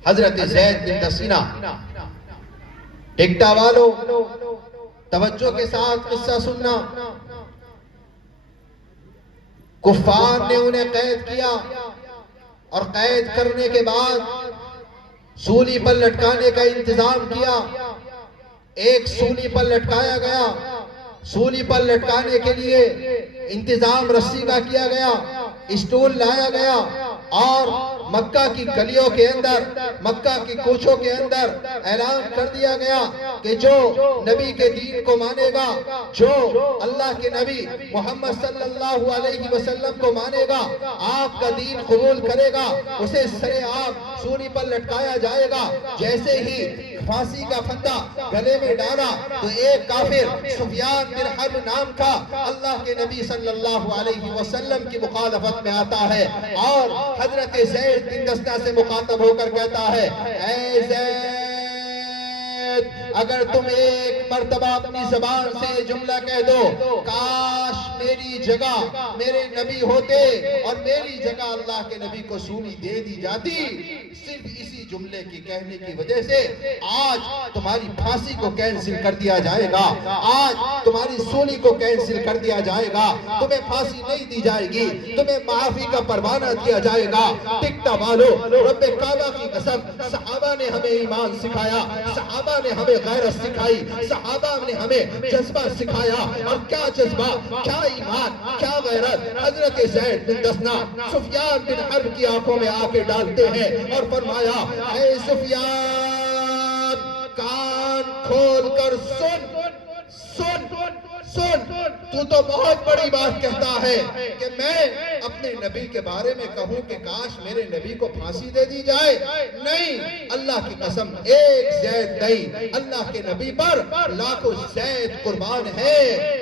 حضرت زید بن دسینہ. ٹکٹا والو توجہ کے ساتھ قصہ سننا. کفار نے انہیں قید کیا اور قید کرنے کے بعد سولی پر لٹکانے کا انتظام کیا. ایک سولی پر لٹکایا گیا. سولی پر لٹکانے کے لیے انتظام رسی کا کیا گیا، اسٹول لایا گیا اور مکہ کی گلیوں کے اندر، مکہ کی کوچوں کے اندر اعلان کر دیا گیا کہ جو نبی کے دین کو مانے گا، جو اللہ کے نبی محمد صلی اللہ علیہ وسلم کو مانے گا، آپ کا دین قبول کرے گا، اسے سرے عام سولی پر لٹکایا جائے گا. جیسے ہی پھانسی کا پھندا گلے میں ڈالا تو ایک کافر سفیان بن حرب نام کا اللہ کے نبی صلی اللہ علیہ وسلم کی مخالفت میں آتا ہے اور حضرت زید بن دسنہ سے مخاطب ہو کر کہتا ہے، اے زید، اگر تم ایک مرتبہ اپنی زبان سے جملہ کہہ دو، کاش میری جگہ میرے نبی ہوتے اور میری جگہ اللہ کے نبی کو سولی دے دی جاتی، صرف اسی جملے کی کہنے کی وجہ سے آج تمہاری پھانسی کو کینسل کر دیا جائے گا، آج تمہاری سولی کو کینسل کر دیا جائے گا، تمہیں پھانسی نہیں دی جائے گی، تمہیں معافی کا پروانہ دیا جائے گا. ٹکٹا والو، رب کعبہ کی قسم، صحابہ نے ہمیں ایمان سکھایا، صحابہ نے ہمیں غیرت سکھائی، صحابہ نے ہمیں جذبہ سکھایا. اور کیا جذبہ، کیا ایمان، کیا غیرت. حضرت زید بن دسنہ سفیان بن حرب کی آنکھوں میں آ کے ڈالتے ہیں اور فرمایا، اے سفیان، کان کھول کر سن سن سن. تو بہت بڑی بات کہتا ہے کہ میں اپنے نبی کے بارے میں کہوں کہ کاش میرے نبی کو پھانسی دے دی جائے؟ نہیں، اللہ کی قسم ایک زید نہیں، اللہ کے نبی پر لاکھوں زید قربان ہے۔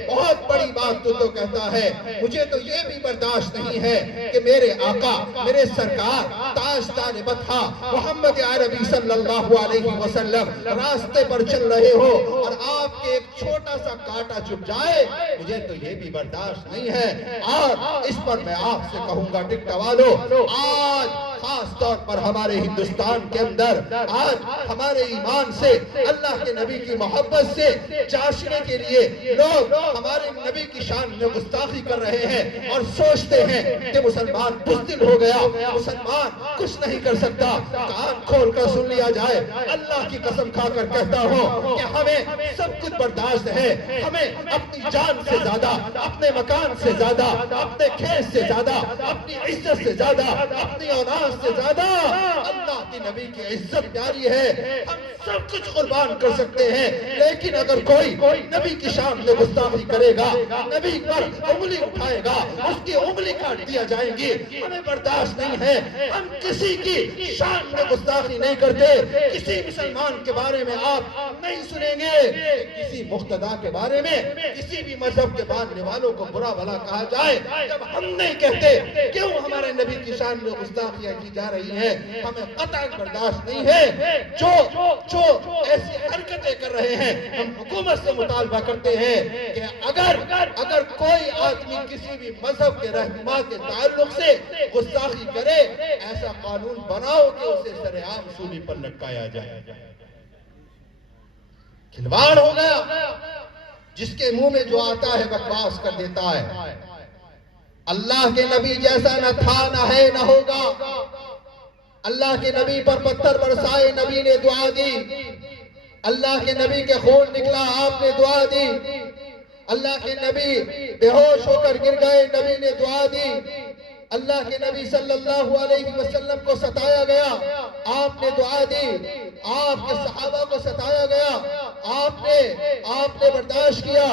بہت بڑی بات تو کہتا ہے، مجھے تو یہ بھی برداشت نہیں ہے کہ میرے آقا، میرے سرکار تاجدار بطحہ محمد عربی صلی اللہ علیہ وسلم راستے پر چل رہے ہو اور آپ کے ایک چھوٹا سا کانٹا چپ جائے، مجھے تو یہ بھی برداشت نہیں ہے۔ اور اس پر میں آپ سے کہوں گا ٹکٹا والو، آج خاص طور پر ہمارے ہندوستان کے اندر آج ہمارے ایمان سے، اللہ کے نبی کی محبت سے چاشنے کے لیے لوگ ہمارے نبی کی شان میں گستاخی کر رہے ہیں اور سوچتے ہیں کہ مسلمان بزدل ہو گیا، مسلمان کچھ نہیں کر سکتا۔ کان کھول کر سن لیا جائے، اللہ کی قسم کھا کر کہتا ہوں کہ ہمیں سب کچھ برداشت ہے، ہمیں اپنی جان سے زیادہ، اپنے مکان سے زیادہ، اپنے کھیت سے زیادہ، اپنی عزت سے زیادہ، اپنی اولاد سے زیادہ اللہ کی نبی کی عزت پیاری ہے۔ ہم سب کچھ قربان کر سکتے ہیں، لیکن اگر کوئی نبی کی شان میں گستاخی کرے گا، نبی پر انگلی اٹھائے گا، اس کی انگلی کاٹ دیا جائے گی، ہمیں برداشت نہیں ہے۔ ہم کسی کی شان میں گستاخی نہیں کرتے۔ کسی مسلمان کے بارے میں آپ نہیں سنیں گے کسی مقتدی کے بارے میں کسی بھی مذہب کے ماننے والوں کو برا بھلا کہا جائے، جب ہم نہیں کہتے کیوں ہمارے نبی کی شان میں گستاخیاں کی جا رہی ہیں، ہمیں قطعاً برداشت نہیں ہے۔ جو ایسی حرکتیں کر رہے ہیں، ہم حکومت سے مطالبہ کرتے ہیں کہ اگر کوئی آدمی کسی بھی مذہب کے رہنما کے تعلق سے گستاخی کرے، ایسا قانون بناؤ کہ اسے سرعام سولی پر لٹکایا جائے۔ کھلواڑ ہو گیا، جس کے منہ میں جو آتا ہے بکواس کر دیتا ہے۔ اللہ کے نبی جیسا نہ تھا، نہ ہے، نہ ہوگا۔ اللہ کے نبی پر پتھر برسائے، نبی نے دعا دی۔ اللہ کے نبی کے خون نکلا، آپ نے دعا دی۔ اللہ کے نبی بے ہوش ہو کر گر گئے، نبی نے دعا دی۔ اللہ کے نبی صلی اللہ علیہ وسلم کو ستایا گیا، آپ نے دعا دی۔ آپ کے صحابہ کو ستایا گیا، آپ نے برداشت کیا۔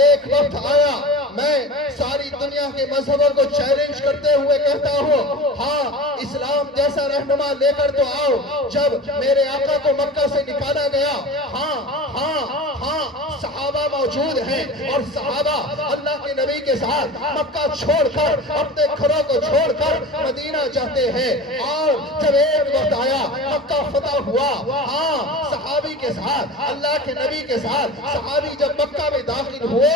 ایک وقت آیا، میں ساری دنیا کے مذہبوں کو چیلنج کرتے ہوئے کہتا ہوں، ہاں اسلام جیسا رہنما لے کر تو آؤ۔ جب میرے آقا کو مکہ سے نکالا گیا، صحابہ موجود ہیں اور صحابہ اللہ کے نبی کے ساتھ مکہ چھوڑ کر، اپنے گھروں کو چھوڑ کر مدینہ جاتے ہیں۔ اور جب ایک وقت آیا، مکہ فتح ہوا، صحابی کے ساتھ، اللہ کے نبی کے ساتھ صحابی جب مکہ میں داخل ہوئے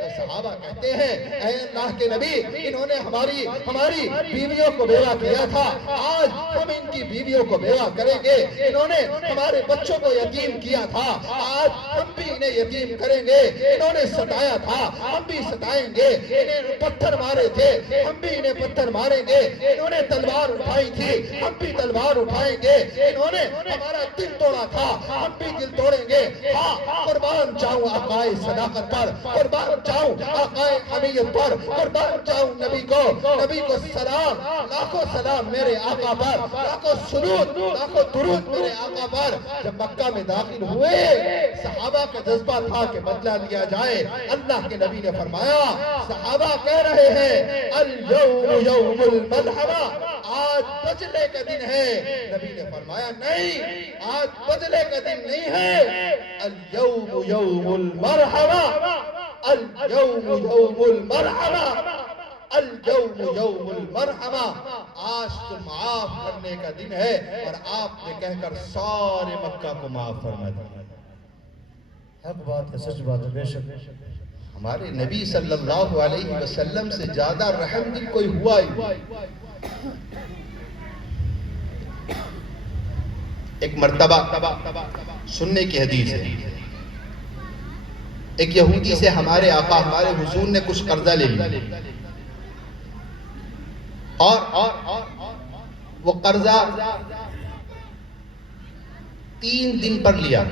تو صحابہ کہتے ہیں، اے اللہ کے نبی، انہوں نے ہماری بیویوں کو بیوہ کیا تھا، آج ہم ان کی بیویوں کو بیوہ کریں گے۔ انہوں نے ہمارے بچوں کو یتیم کیا تھا، آج ہم بھی انہیں یتیم کریں گے۔ انہوں نے ستایا تھا، ہم بھی ستائیں گے۔ انہیں پتھر مارے تھے، ہم بھی انہیں پتھر ماریں گے۔ انہوں نے تلوار اٹھائی تھی، ہم بھی تلوار اٹھائیں گے۔ انہوں نے ہمارا دل توڑا تھا، ہم بھی دل توڑیں گے۔ قربان جاؤں آقائے صداقت پر، قربان جاؤں آقائے حمیت پر، قربان جاؤں نبی کو سلام، لاکھوں سلام میرے آقا پر، لاکھوں سرود، لاکھوں درود میرے آقا پر۔ جب مکہ میں داخل ہوئے، صحابہ کا جذبہ تھا کہ بدلہ لیا جائے۔ اللہ کے نبی نے فرمایا، صحابہ کہہ رہے ہیں الیوم یوم الملحمہ، آج بدلے کا دن ہے۔ نبی نے فرمایا نہیں، آج بدلے کا دن نہیں ہے، الیوم یوم المرحمہ، الیوم یوم المرحمہ، الیوم یوم المرحمہ، آج تو معاف کرنے کا دن ہے۔ اور آپ نے کہہ کر سارے مکہ کو معاف فرما دیا۔ حق بات ہے، سچ بات ہے، بے شک۔ ہمارے نبی صلی اللہ علیہ وسلم سے زیادہ رحم دل کوئی ہوا ہی۔ ایک مرتبہ سننے کی حدیث ہے، ایک یہودی سے ہمارے آقا ہمارے حضور نے کچھ قرضہ لے لیا، اور وہ قرضہ 3 دن پر لیا۔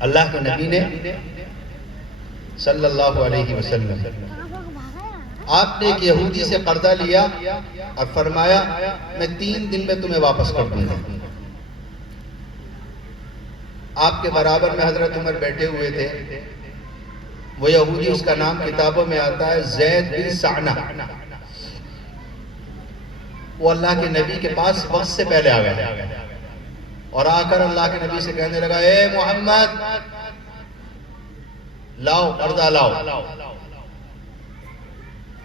اللہ کے نبی نے صلی اللہ علیہ وسلم، آپ نے ایک یہودی سے قرضہ لیا اور فرمایا میں 3 دن میں تمہیں واپس کر دوں گا۔ آپ کے برابر میں حضرت عمر بیٹھے ہوئے تھے. وہ یہودی، اس کا نام کتابوں میں آتا ہے زید بن سعنہ. وہ اللہ کے نبی کے پاس وقت سے پہلے آ گیا اور آ کر اللہ کے نبی سے کہنے لگا، اے محمد لاؤ پردہ لاؤ.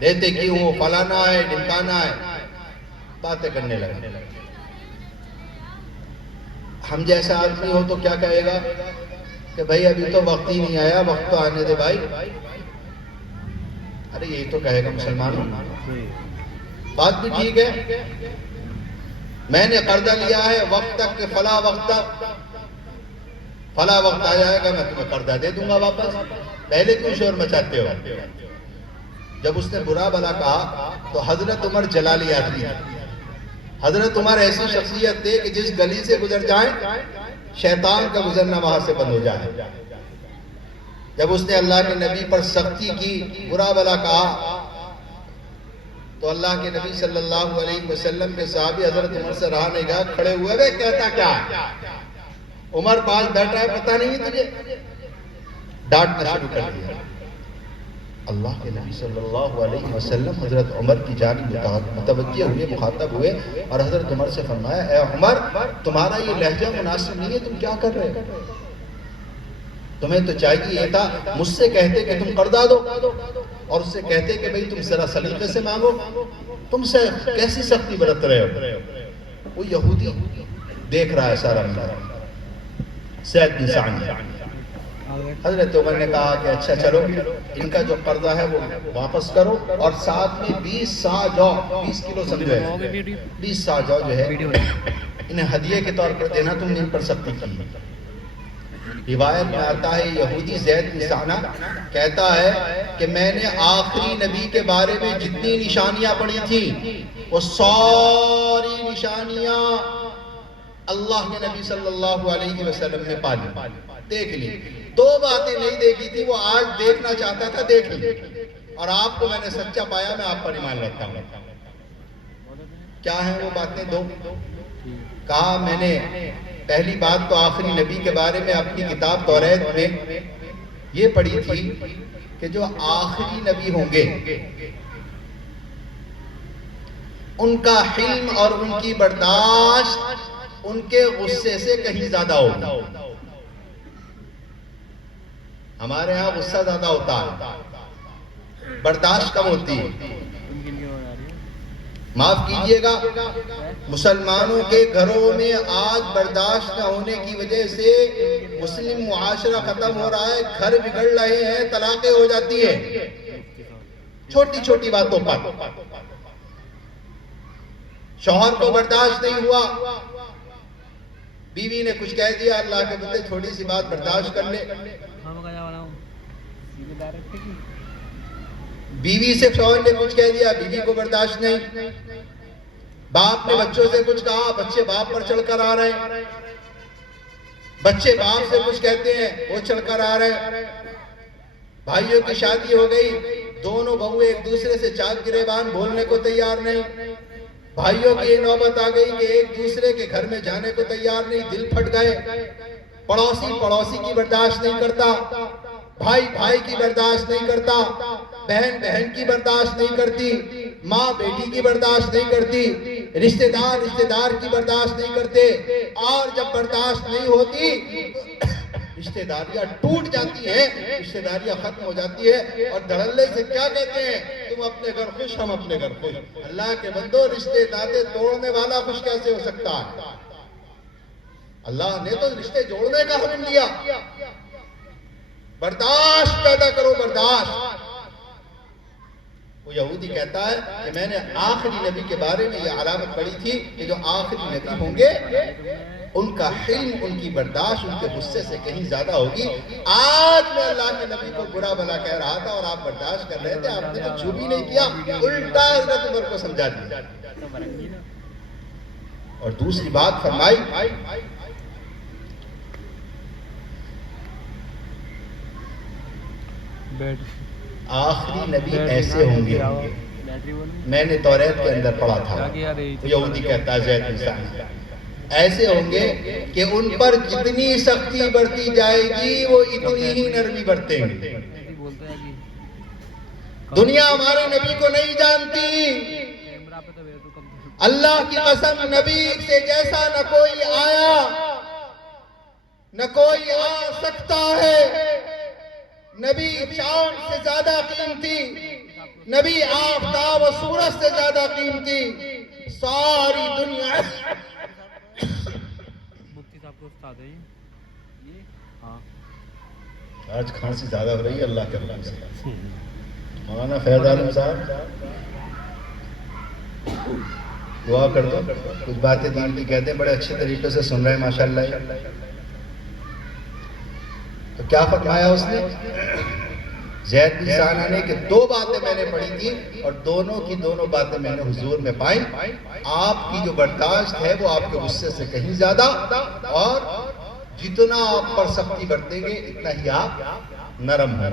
دیتے کیوں ہو؟ فلانا ہے، ڈمکانا ہے، باتیں کرنے لگا. ہم جیسا آدمی ہو تو کیا کہے گا کہ بھائی ابھی تو وقت ہی نہیں آیا، وقت تو آنے دے بھائی. ارے یہی تو کہے گا مسلمانوں. بات بھی ٹھیک ہے، میں نے قرضہ لیا ہے وقت تک کہ فلاں وقت تک، فلاں وقت آ جائے گا میں تمہیں قرضہ دے دوں گا واپس. پہلے کیوں شور مچاتے ہو؟ جب اس نے برا بھلا کہا تو حضرت عمر جلالی آدمی تھے. حضرت عمر ایسی شخصیت تھے کہ جس گلی سے گزر جائیں شیطان کا گزرنا وہاں سے بند ہو جائے. جب اس نے اللہ کے نبی پر سختی کی، برا بھلا کہا، تو اللہ کے نبی صلی اللہ علیہ وسلم کے صحابی حضرت عمر سے رہا نہیں گیا، کھڑے ہوئے، وہ کہتا کیا ہے؟ عمر پاس بیٹھا ہے، پتہ نہیں ہے تجھے؟ ڈانٹنا شروع کر دیا. اللہ کے نبی صلی اللہ علیہ وسلم حضرت عمر کی جانب متوجہ ہوئے، مخاطب ہوئے اور حضرت عمر سے فرمایا، اے عمر تمہارا یہ لہجہ مناسب نہیں ہے، تم کیا کر رہے ہو؟ تمہیں تو چاہیے یہ تھا مجھ سے کہتے کہ تم قرضہ دو اور اس سے کہتے کہ بھئی تم ذرا سلیقے سے مانگو. تم سے کیسی سختی برت رہے ہو؟ وہ یہودی دیکھ رہا ہے سارا منظر. زید بن سعنہ. حضرت عمر نے کہا کہ اچھا چلو ان کا جو قرضہ ہے وہ واپس کرو اور ساتھ میں 20 سا جو 20 کلو سمجھو ہے 20 سا جو ہے انہیں ہدیے کے طور پر دینا. تم نے ان پر سختی کی. روایت میں آتا ہے یہودی زید بن سعنہ کہتا ہے کہ میں نے آخری نبی کے بارے میں جتنی نشانیاں پڑھی تھیں وہ ساری نشانیاں اللہ کے نبی صلی اللہ علیہ وسلم نے پالی، دیکھ لی. 2 باتیں نہیں دیکھی تھی، وہ آج دیکھنا چاہتا تھا، دیکھ لی. اور آپ کو میں نے سچا پایا، میں آپ پر ایمان رکھتا ہوں. کیا ہیں وہ باتیں 2؟ کہا میں نے پہلی بات تو آخری نبی کے بارے میں اپنی کتاب توریت میں یہ پڑھی تھی کہ جو آخری نبی ہوں گے ان کا حلم اور ان کی برداشت ان کے غصے سے کہیں زیادہ ہوگا. ہمارے ہاں غصہ زیادہ ہوتا ہے، برداشت کم ہوتی ہے. معاف کیجئے گا، مسلمانوں کے گھروں میں آج برداشت نہ ہونے کی وجہ سے مسلم معاشرہ ختم ہو رہا ہے، گھر بگڑ رہے ہیں، طلاقیں ہو جاتی ہیں چھوٹی چھوٹی باتوں پر. شوہر کو برداشت نہیں ہوا، بیوی نے کچھ کہہ دیا، اللہ کے بندے چھوٹی سی بات برداشت کر لے. بیوی سے شوہر نے کچھ کہہ دیا، بیوی کو برداشت نہیں. باپ نے بچوں سے کچھ کہا، بچے باپ پر چڑھ کر آ رہے ہیں. بچے باپ سے کچھ کہتے ہیں، وہ چڑھ کر آ رہے ہیں. بھائیوں کی شادی ہو گئی، دونوں بہو ایک دوسرے سے چاک گریبان بولنے کو تیار نہیں. بھائیوں کی یہ نوبت آ گئی کہ ایک دوسرے کے گھر میں جانے کو تیار نہیں، دل پھٹ گئے. پڑوسی کی برداشت نہیں کرتا، بھائی بھائی کی برداشت نہیں کرتا، بہن بہن کی برداشت نہیں کرتی، ماں بیٹی کی برداشت نہیں کرتی، رشتہ دار کی برداشت نہیں کرتے. اور جب برداشت نہیں ہوتی رشتہ داریاں ٹوٹ جاتی ہیں، رشتہ داریاں ختم ہو جاتی ہے. اور دھڑلے سے کیا کہتے ہیں؟ تم اپنے گھر خوش، ہم اپنے گھر خوش. اللہ کے بندو، رشتے ناطے توڑنے والا خوش کیسے ہو سکتا ہے؟ اللہ نے تو رشتے جوڑنے کا حکم دیا. برداشت پیدا کرو، برداشت. وہ یہودی کہتا ہے کہ میں نے آخری نبی کے بارے میں یہ علامت پڑھی تھی کہ جو آخری نبی ہوں گے ان کا حلم، ان کی برداشت ان کے غصے سے کہیں زیادہ ہوگی. آج میں اللہ کے نبی کو برا بھلا کہہ رہا تھا اور آپ برداشت کر رہے تھے، آپ نے تو چھو بھی نہیں کیا، الٹا حضرت عمر کو سمجھا دیا. اور دوسری بات فرمائی، آخری نبی ایسے ہوں گے. میں نے توریت کے اندر پڑھا تھا. یہودی کہتا ہے زید بن سعنہ ایسے ہوں گے کہ ان پر جتنی سختی برتی جائے گی وہ اتنی ہی نرمی برتیں گے. دنیا ہمارے نبی کو نہیں جانتی. اللہ کی قسم نبی سے جیسا نہ کوئی آیا نہ کوئی آ سکتا ہے. نبی چاند سے زیادہ قیمتی، نبی آفتاب و سورج سے زیادہ قیمتی. ساری دنیا آج کھانسی زیادہ ہو رہی ہے اللہ کے رحم سے. مولانا فیض عالم صاحب دعا کر دو. کچھ باتیں دین کی کہتے ہیں، بڑے اچھے طریقے سے سن رہے ہیں ماشاءاللہ. تو کیا فرمایا اس نے زید بن ثانیہ نے کہ 2 باتیں میں نے پڑھی تھی اور دونوں کی دونوں باتیں میں نے حضور میں پائی. آپ کی جو برداشت ہے وہ آپ کے غصے سے کہیں زیادہ، اور جتنا آپ پر سختی برتیں گے اتنا ہی آپ نرم ہیں.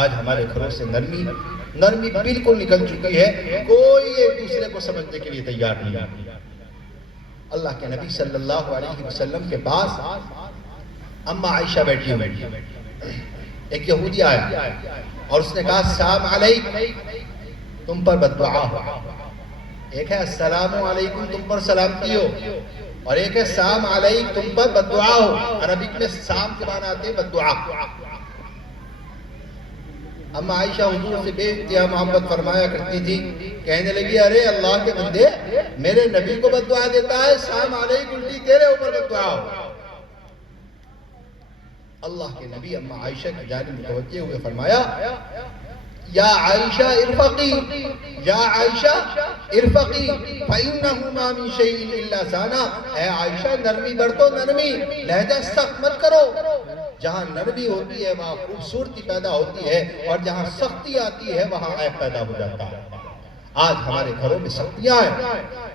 آج ہمارے گھروں سے نرمی بالکل نکل چکی ہے. کوئی ایک دوسرے کو سمجھنے کے لیے تیار نہیں ہے. اللہ کے نبی صلی اللہ علیہ وسلم کے پاس اما عائشہ بیٹھی ہوئی. ایک یہودی آیا اور اس نے کہا السلام علیکم، تم پر بد دعا ہو. ایک ہے السلام علیکم، تم پر سلامتی ہو، اور ایک ہے السلام علیکم، تم پر بد دعا ہو. عربک میں سام کے معنی آتے ہیں بد دعا. اما عائشہ حضور سے بے انتہا محبت فرمایا کرتی تھی. کہنے لگی ارے اللہ کے بندے، میرے نبی کو بد دعا دیتا ہے، السلام علیکم الٹی تیرے اوپر بد دعا ہو. اللہ کے نبی اما عائشہ کی جانب متوجہ ہوئے فرمایا یا عائشہ ارفقی، یا عائشہ ارفقی فإنہ ما من شیء الا زانا. اے عائشہ نرمی برتو، نرمی، لہجہ سخت مت کرو. جہاں نرمی ہوتی ہے وہاں خوبصورتی پیدا ہوتی ہے، اور جہاں سختی آتی ہے وہاں عیب پیدا ہو جاتا ہے. آج ہمارے گھروں میں سختیاں ہیں،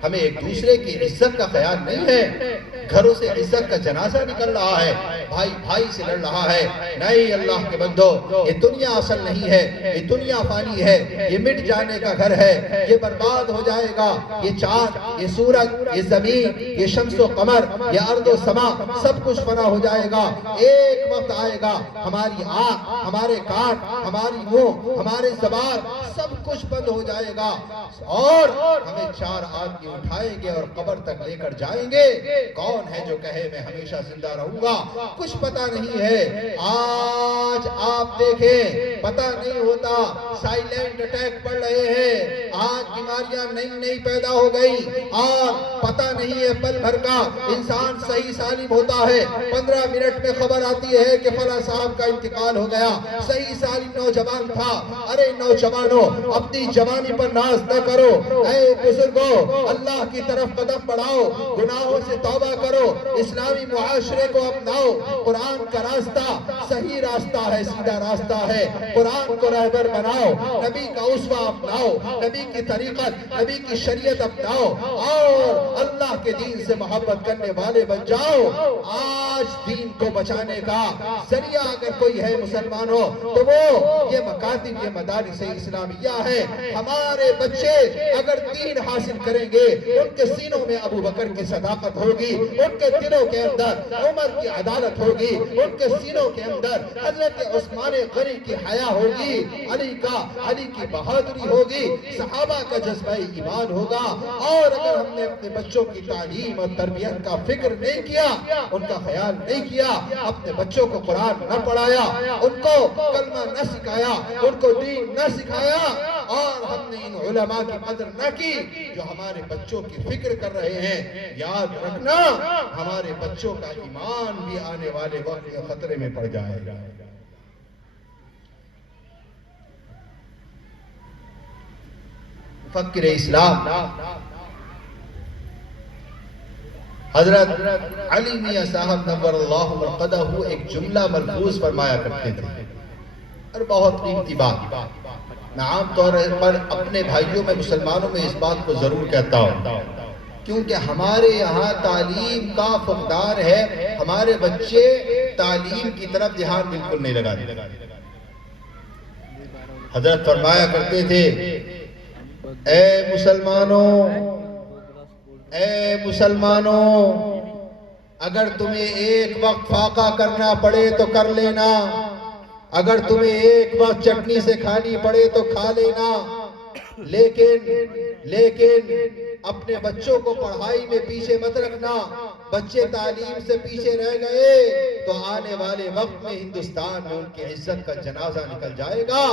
ہمیں ایک دوسرے کی عزت کا خیال نہیں ہے. گھروں سے عزت کا جنازہ نکل رہا ہے، بھائی بھائی سے لڑ رہا ہے. نہیں اللہ کے بندو، یہ دنیا اصل نہیں ہے، یہ دنیا فانی ہے، یہ مٹ جانے کا گھر ہے، یہ برباد ہو جائے گا. یہ چاند، یہ سورج، یہ زمین، یہ شمس و قمر، یہ ارض و سما، سب کچھ فنا ہو جائے گا. ایک وقت آئے گا ہماری آنکھ، ہمارے کان، ہماری منہ، ہمارے زبان، سب کچھ بند ہو جائے گا، اور ہمیں 4 آدمی اٹھائیں گے اور قبر تک لے کر جائیں گے. کون ہے جو کہے میں ہمیشہ زندہ رہوں گا؟ کچھ پتہ نہیں ہے. آج آپ دیکھیں، پتہ نہیں ہوتا، سائلنٹ اٹیک پڑ رہے ہیں. آج بیماریاں نئی پیدا ہو گئی، اور پتہ نہیں ہے پل بھر کا انسان صحیح سالم ہوتا ہے، 15 منٹ میں خبر آتی ہے کہ فلاں صاحب کا انتقال ہو گیا. صحیح سالم نوجوان تھا. ارے نوجوانوں، اپنی جوانی پر ناز نہ کرو. اے بزرگوں، اللہ کی طرف قدم بڑھاؤ، گناہوں سے توبہ کرو، اسلامی معاشرے کو اپناؤ. قرآن کا راستہ صحیح راستہ ہے، سیدھا راستہ ہے. قرآن کو رہبر بناؤ، نبی کا اسوہ اپناؤ، نبی کی طریقت، نبی کی شریعت اپناؤ، اور اللہ کے دین سے محبت کرنے والے بن جاؤ. آج دین کو بچانے کا ذریعہ اگر کوئی ہے مسلمانوں تو وہ یہ مکاتب، یہ مدارس اسلامیہ ہے. ہمارے بچے اگر دین حاصل کریں گے، ان کے سینوں میں ابو بکر کی صداقت ہوگی، ان کے دلوں کے اندر عمر کی عدالت ہوگی، ان کے سینوں کے اندر حضرت عثمان غنی کی حیا ہوگی، علی کی بہادری ہوگی، صحابہ کا جذبہ ایمان ہوگا. اور اگر ہم نے اپنے بچوں کی تعلیم اور تربیت کا فکر نہیں کیا، ان کا خیال نہیں کیا، اپنے بچوں کو قرآن نہ پڑھایا، ان کو کلمہ نہ سکھایا، ان کو دین نہ سکھایا، اور ہم نے ان علماء کی قدر نہ کی جو ہمارے بچوں کی فکر کر رہے ہیں، یاد رکھنا ہمارے بچوں کا ایمان بھی آنے والے وقت میں خطرے میں پڑ جائے گا. مفکر اسلام حضرت علی میاں صاحب نور اللہ مرقدہ ایک جملہ ملفوظ فرمایا کرتے تھے، اور بہت قیمتی بات. میں عام طور پر اپنے بھائیوں میں، مسلمانوں میں اس بات کو ضرور کہتا ہوں، کیونکہ ہمارے یہاں تعلیم کا فقدان ہے. ہمارے بچے تعلیم کی طرف دھیان بالکل نہیں لگاتے. حضرت فرمایا کرتے تھے اے مسلمانوں، اے مسلمانوں، اگر تمہیں ایک وقت فاقہ کرنا پڑے تو کر لینا، اگر تمہیں ایک وقت چٹنی سے کھانی پڑے تو کھا لینا، لیکن اپنے بچوں کو پڑھائی میں پیچھے مت رکھنا۔ بچے تعلیم سے پیچھے رہ گئے تو آنے والے وقت میں ہندوستان میں ان کی عزت کا جنازہ نکل جائے گا۔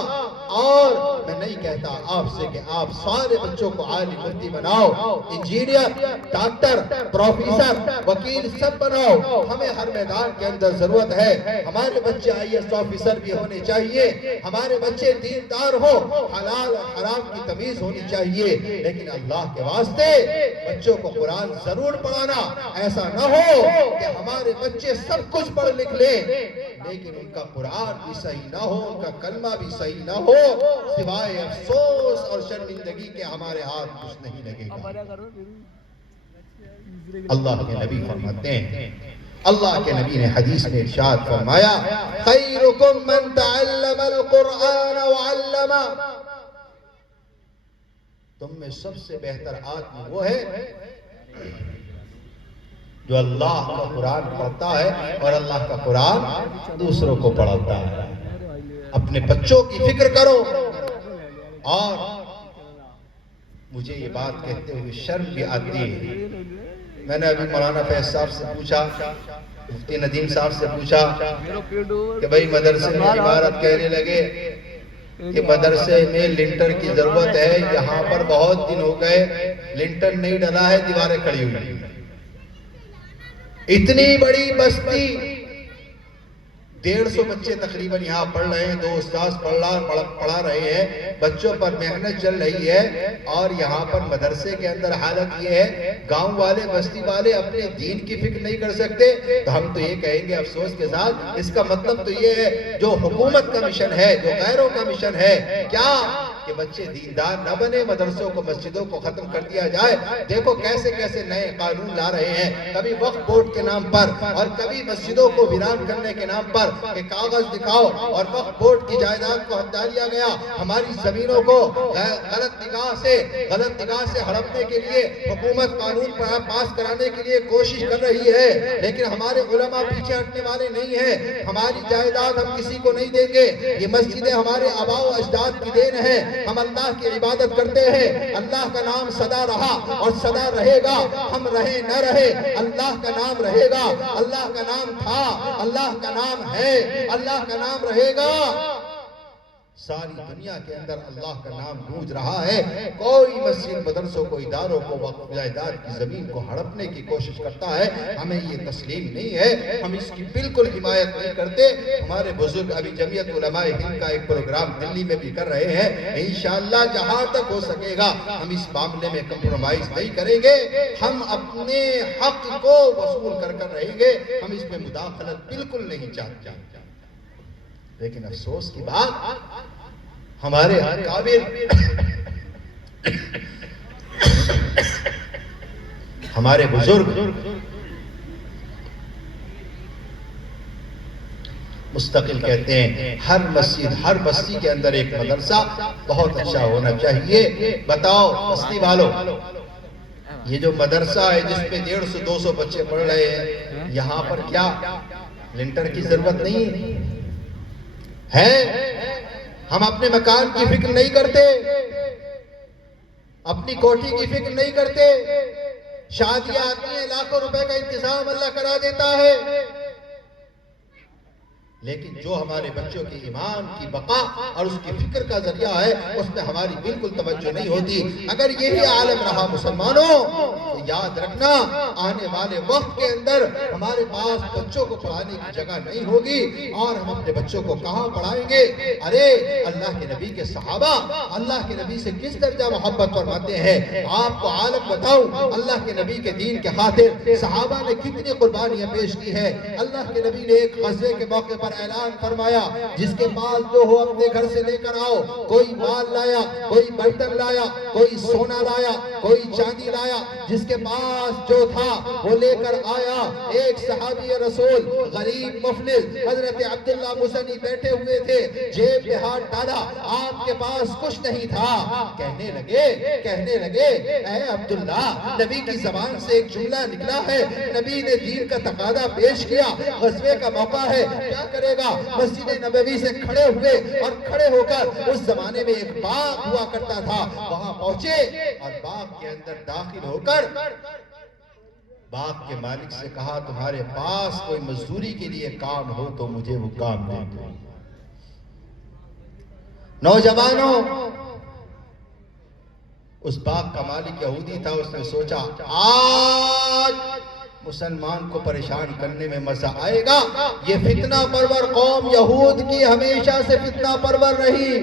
اور میں نہیں کہتا آپ سے کہ آپ سارے بچوں کو عالم مفتی بناؤ، انجینئر، ڈاکٹر، پروفیسر، وکیل سب بناؤ، ہمیں ہر میدان کے اندر ضرورت ہے۔ ہمارے بچے IAS آفیسر بھی ہونے چاہیے، ہمارے بچے دیندار ہو، حلال اور حرام کی تمیز ہونی چاہیے، لیکن اللہ کے واسطے بچوں کو قرآن ضرور پڑھانا۔ ایسا نہ ہو کہ ہمارے بچے سب کچھ پڑھ لکھ لیں لیکن ان کا قرآن بھی صحیح نہ ہو، ان کا کلمہ بھی صحیح نہ ہو، سوائے افسوس اور شرمندگی کے ہمارے ہاتھ کچھ نہیں لگے گا۔ اللہ کے نبی فرماتے ہیں، اللہ کے نبی نے حدیث میں ارشاد فرمایا، خیرکم من تعلم القرآن وعلمہ، تم میں سب سے بہتر آدمی وہ ہے جو اللہ کا قرآن پڑھتا ہے اور اللہ کا قرآن دوسروں کو پڑھاتا ہے۔ اپنے بچوں کی فکر کرو۔ اور مجھے یہ بات کہتے ہوئے شرم بھی آتی ہے، میں نے ابھی مولانا فیض صاحب سے پوچھا، مفتی ندیم صاحب سے پوچھا کہ بھائی مدرسے میں عبارت کہنے لگے کہ مدرسے میں لنٹر کی ضرورت ہے، یہاں پر بہت دن ہو گئے لنٹر نہیں ڈلا ہے، دیواریں کھڑی ہوئی۔ اتنی بڑی بستی، 150 بچے تقریباً یہاں پڑھ رہے ہیں، 2 استاذ پڑھا رہے ہیں، بچوں پر محنت چل رہی ہے، اور یہاں پر مدرسے کے اندر حالت یہ ہے، گاؤں والے بستی والے اپنے دین کی فکر نہیں کر سکتے، تو ہم تو یہ کہیں گے افسوس کے ساتھ، اس کا مطلب تو یہ ہے جو حکومت کا مشن ہے، جو غیروں کا مشن ہے، کیا کہ بچے دیندار نہ بنے، مدرسوں کو مسجدوں کو ختم کر دیا جائے۔ دیکھو کیسے کیسے نئے قانون لا رہے ہیں، کبھی وقف بورڈ کے نام پر اور کبھی مسجدوں کو ویران کرنے کے نام پر کہ کاغذ دکھاؤ اور وقف بورڈ کی جائیداد کو ہٹا لیا گیا، ہماری زمینوں کو غلط نگاہ سے ہڑپنے کے لیے حکومت قانون پاس کرانے کے لیے کوشش کر رہی ہے، لیکن ہمارے علماء پیچھے ہٹنے والے نہیں ہیں۔ ہماری جائیداد ہم کسی کو نہیں دیں گے، یہ مسجدیں ہمارے آباء و اجداد کی دین ہے، ہم اللہ کی عبادت کرتے ہیں، اللہ کا نام سدا رہا اور سدا رہے گا، ہم رہے نہ رہے اللہ کا نام رہے گا، اللہ کا نام تھا، اللہ کا نام ہے، اللہ کا نام رہے گا۔ ساری دنیا کے اندر اللہ کا نام گونج رہا ہے، کوئی مسجد مدرسوں کو اداروں کو وقف جائیداد کی زمین کو ہڑپنے کی کوشش کرتا ہے، ہمیں یہ تسلیم نہیں ہے، ہم اس کی بالکل حمایت نہیں کرتے۔ ہمارے بزرگ ابھی جمعیت علماء ہند کا ایک پروگرام دلی میں بھی کر رہے ہیں، انشاءاللہ جہاں تک ہو سکے گا ہم اس معاملے میں کمپرومائز نہیں کریں گے، ہم اپنے حق کو وصول کر رہیں گے، ہم اس میں مداخلت بالکل نہیں چاہتے۔ لیکن افسوس کی بات، ہمارے اکابر ہمارے بزرگ مستقل کہتے ہیں ہر مسجد ہر بستی کے اندر ایک مدرسہ بہت اچھا ہونا چاہیے۔ بتاؤ بستی والوں، یہ جو مدرسہ ہے جس پہ 150-200 بچے پڑھ رہے ہیں، یہاں پر کیا لنٹر کی ضرورت نہیں ہے؟ ہم اپنے مکان کی فکر نہیں کرتے، اپنی کوٹھی کی فکر نہیں کرتے، شادیاں آتی ہیں، لاکھوں روپے کا انتظام اللہ کرا دیتا ہے، لیکن جو ہمارے بچوں کی ایمان کی بقا اور اس کی فکر کا ذریعہ ہے، اس میں ہماری بالکل توجہ نہیں ہوتی۔ اگر یہی عالم رہا مسلمانوں تو یاد رکھنا آنے والے وقت کے اندر ہمارے پاس بچوں کو پڑھانے کی جگہ نہیں ہوگی، اور ہم اپنے بچوں کو کہاں پڑھائیں گے؟ ارے اللہ کے نبی کے صحابہ اللہ کے نبی سے کس درجہ محبت فرماتے ہیں، آپ کو عالم بتاؤں، اللہ کے نبی کے دین کے خاطر صحابہ نے کتنی قربانیاں پیش کی ہے۔ اللہ کے نبی نے ایک غزوے کے موقع پر پر اعلان فرمایا جس کے پاس جو ہو اپنے گھر سے لے کر آؤ. کوئی مال لایا, کوئی برتن لایا, کوئی سونا لایا, کوئی چاندی لایا, جس کے پاس جو تھا وہ لے کر آیا. ایک صحابی رسول غریب مفلس حضرت عبداللہ مزنی بیٹھے ہوئے تھے, جیب میں ہاتھ ڈالا, آپ کے پاس کچھ نہیں تھا. کہنے لگے اے عبداللہ, نبی کی زبان سے ایک جملہ نکلا ہے, نبی نے دین کا تقاضا پیش کیا, غزوے کا موقع ہے, کیا کرے گا؟ مسجد نبوی سے کھڑے ہوئے اور کھڑے ہو کر اس زمانے میں ایک باغ ہوا کرتا تھا, وہاں پہنچے اور باغ کے اندر داخل ہو کر باغ کے مالک سے کہا تمہارے پاس کوئی مزدوری کے لیے کام ہو تو مجھے وہ کام دے دو. نوجوانوں, اس باغ کا مالک یہودی تھا, اس نے سوچا آج مسلمان کو پریشان کرنے میں مزہ آئے گا. یہ فتنہ پرور قوم یہود کی ہمیشہ سے فتنہ پرور رہی,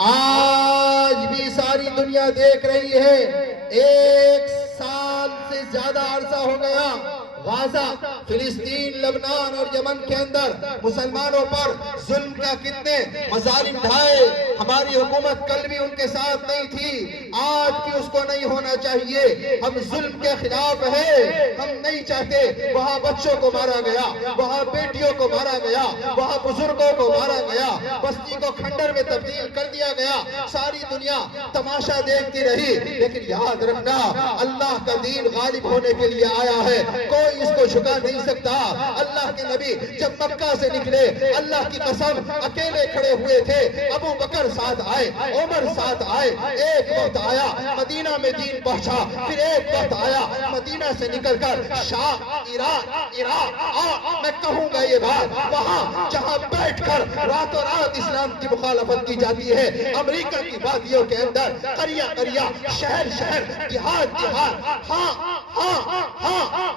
آج بھی ساری دنیا دیکھ رہی ہے. 1 سال سے زیادہ عرصہ ہو گیا غازہ, فلسطین, لبنان اور یمن کے اندر مسلمانوں پر ظلم کا کتنے مظالم ڈھائے. ہماری حکومت کل بھی ان کے ساتھ نہیں تھی, آج بھی اس کو نہیں ہونا چاہیے. ہم ظلم کے خلاف ہیں, ہم نہیں چاہتے وہاں بچوں کو مارا گیا, وہاں بیٹیوں کو مارا گیا, وہاں بزرگوں کو مارا گیا, بستی کو کھنڈر میں تبدیل کر دیا گیا. ساری دنیا تماشا دیکھتی رہی, لیکن یاد رکھنا اللہ کا دین غالب ہونے کے لیے آیا ہے, کوئی اس کو جھکا نہیں سکتا. اللہ کے نبی جب مکہ سے نکلے, اللہ کی قسم اکیلے کھڑے ہوئے تھے, ابو بکر ساتھ آئے, عمر ساتھ آئے. ایک وقت آیا مدینہ میں دین پہنچا, پھر ایک وقت آیا مدینہ سے نکل کر شام, عراق, میں کہوں گا یہ بات, وہاں جہاں بیٹھ کر راتوں رات اسلام کی مخالفت کی جاتی ہے, امریکہ کی وادیوں کے اندر, قریہ شہر دیہات,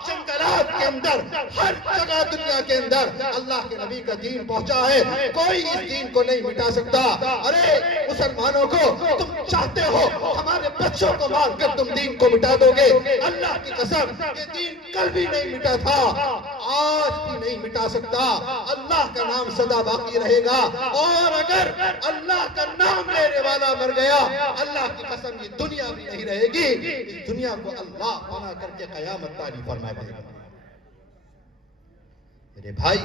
جنگلات کے اندر, ہر جگہ دنیا کے اندر اللہ کے نبی کا دین پہنچا ہے. کوئی اس دین کو نہیں مٹا سکتا. ارے مسلمانوں کو, تم چاہتے ہو ہمارے بچوں کو مار کر تم دین کو مٹا دو گے, اللہ کی قسم یہ دین کل بھی نہیں مٹا تھا, آج بھی نہیں مٹا سکتا. اللہ کا نام سدا باقی رہے گا, اور اگر اللہ کا نام لینے والا مر گیا, اللہ کی قسم یہ دنیا بھی نہیں رہے گی. اس دنیا کو اللہ بنا کر کے قیامت تاری فرما دے گا. میرے بھائی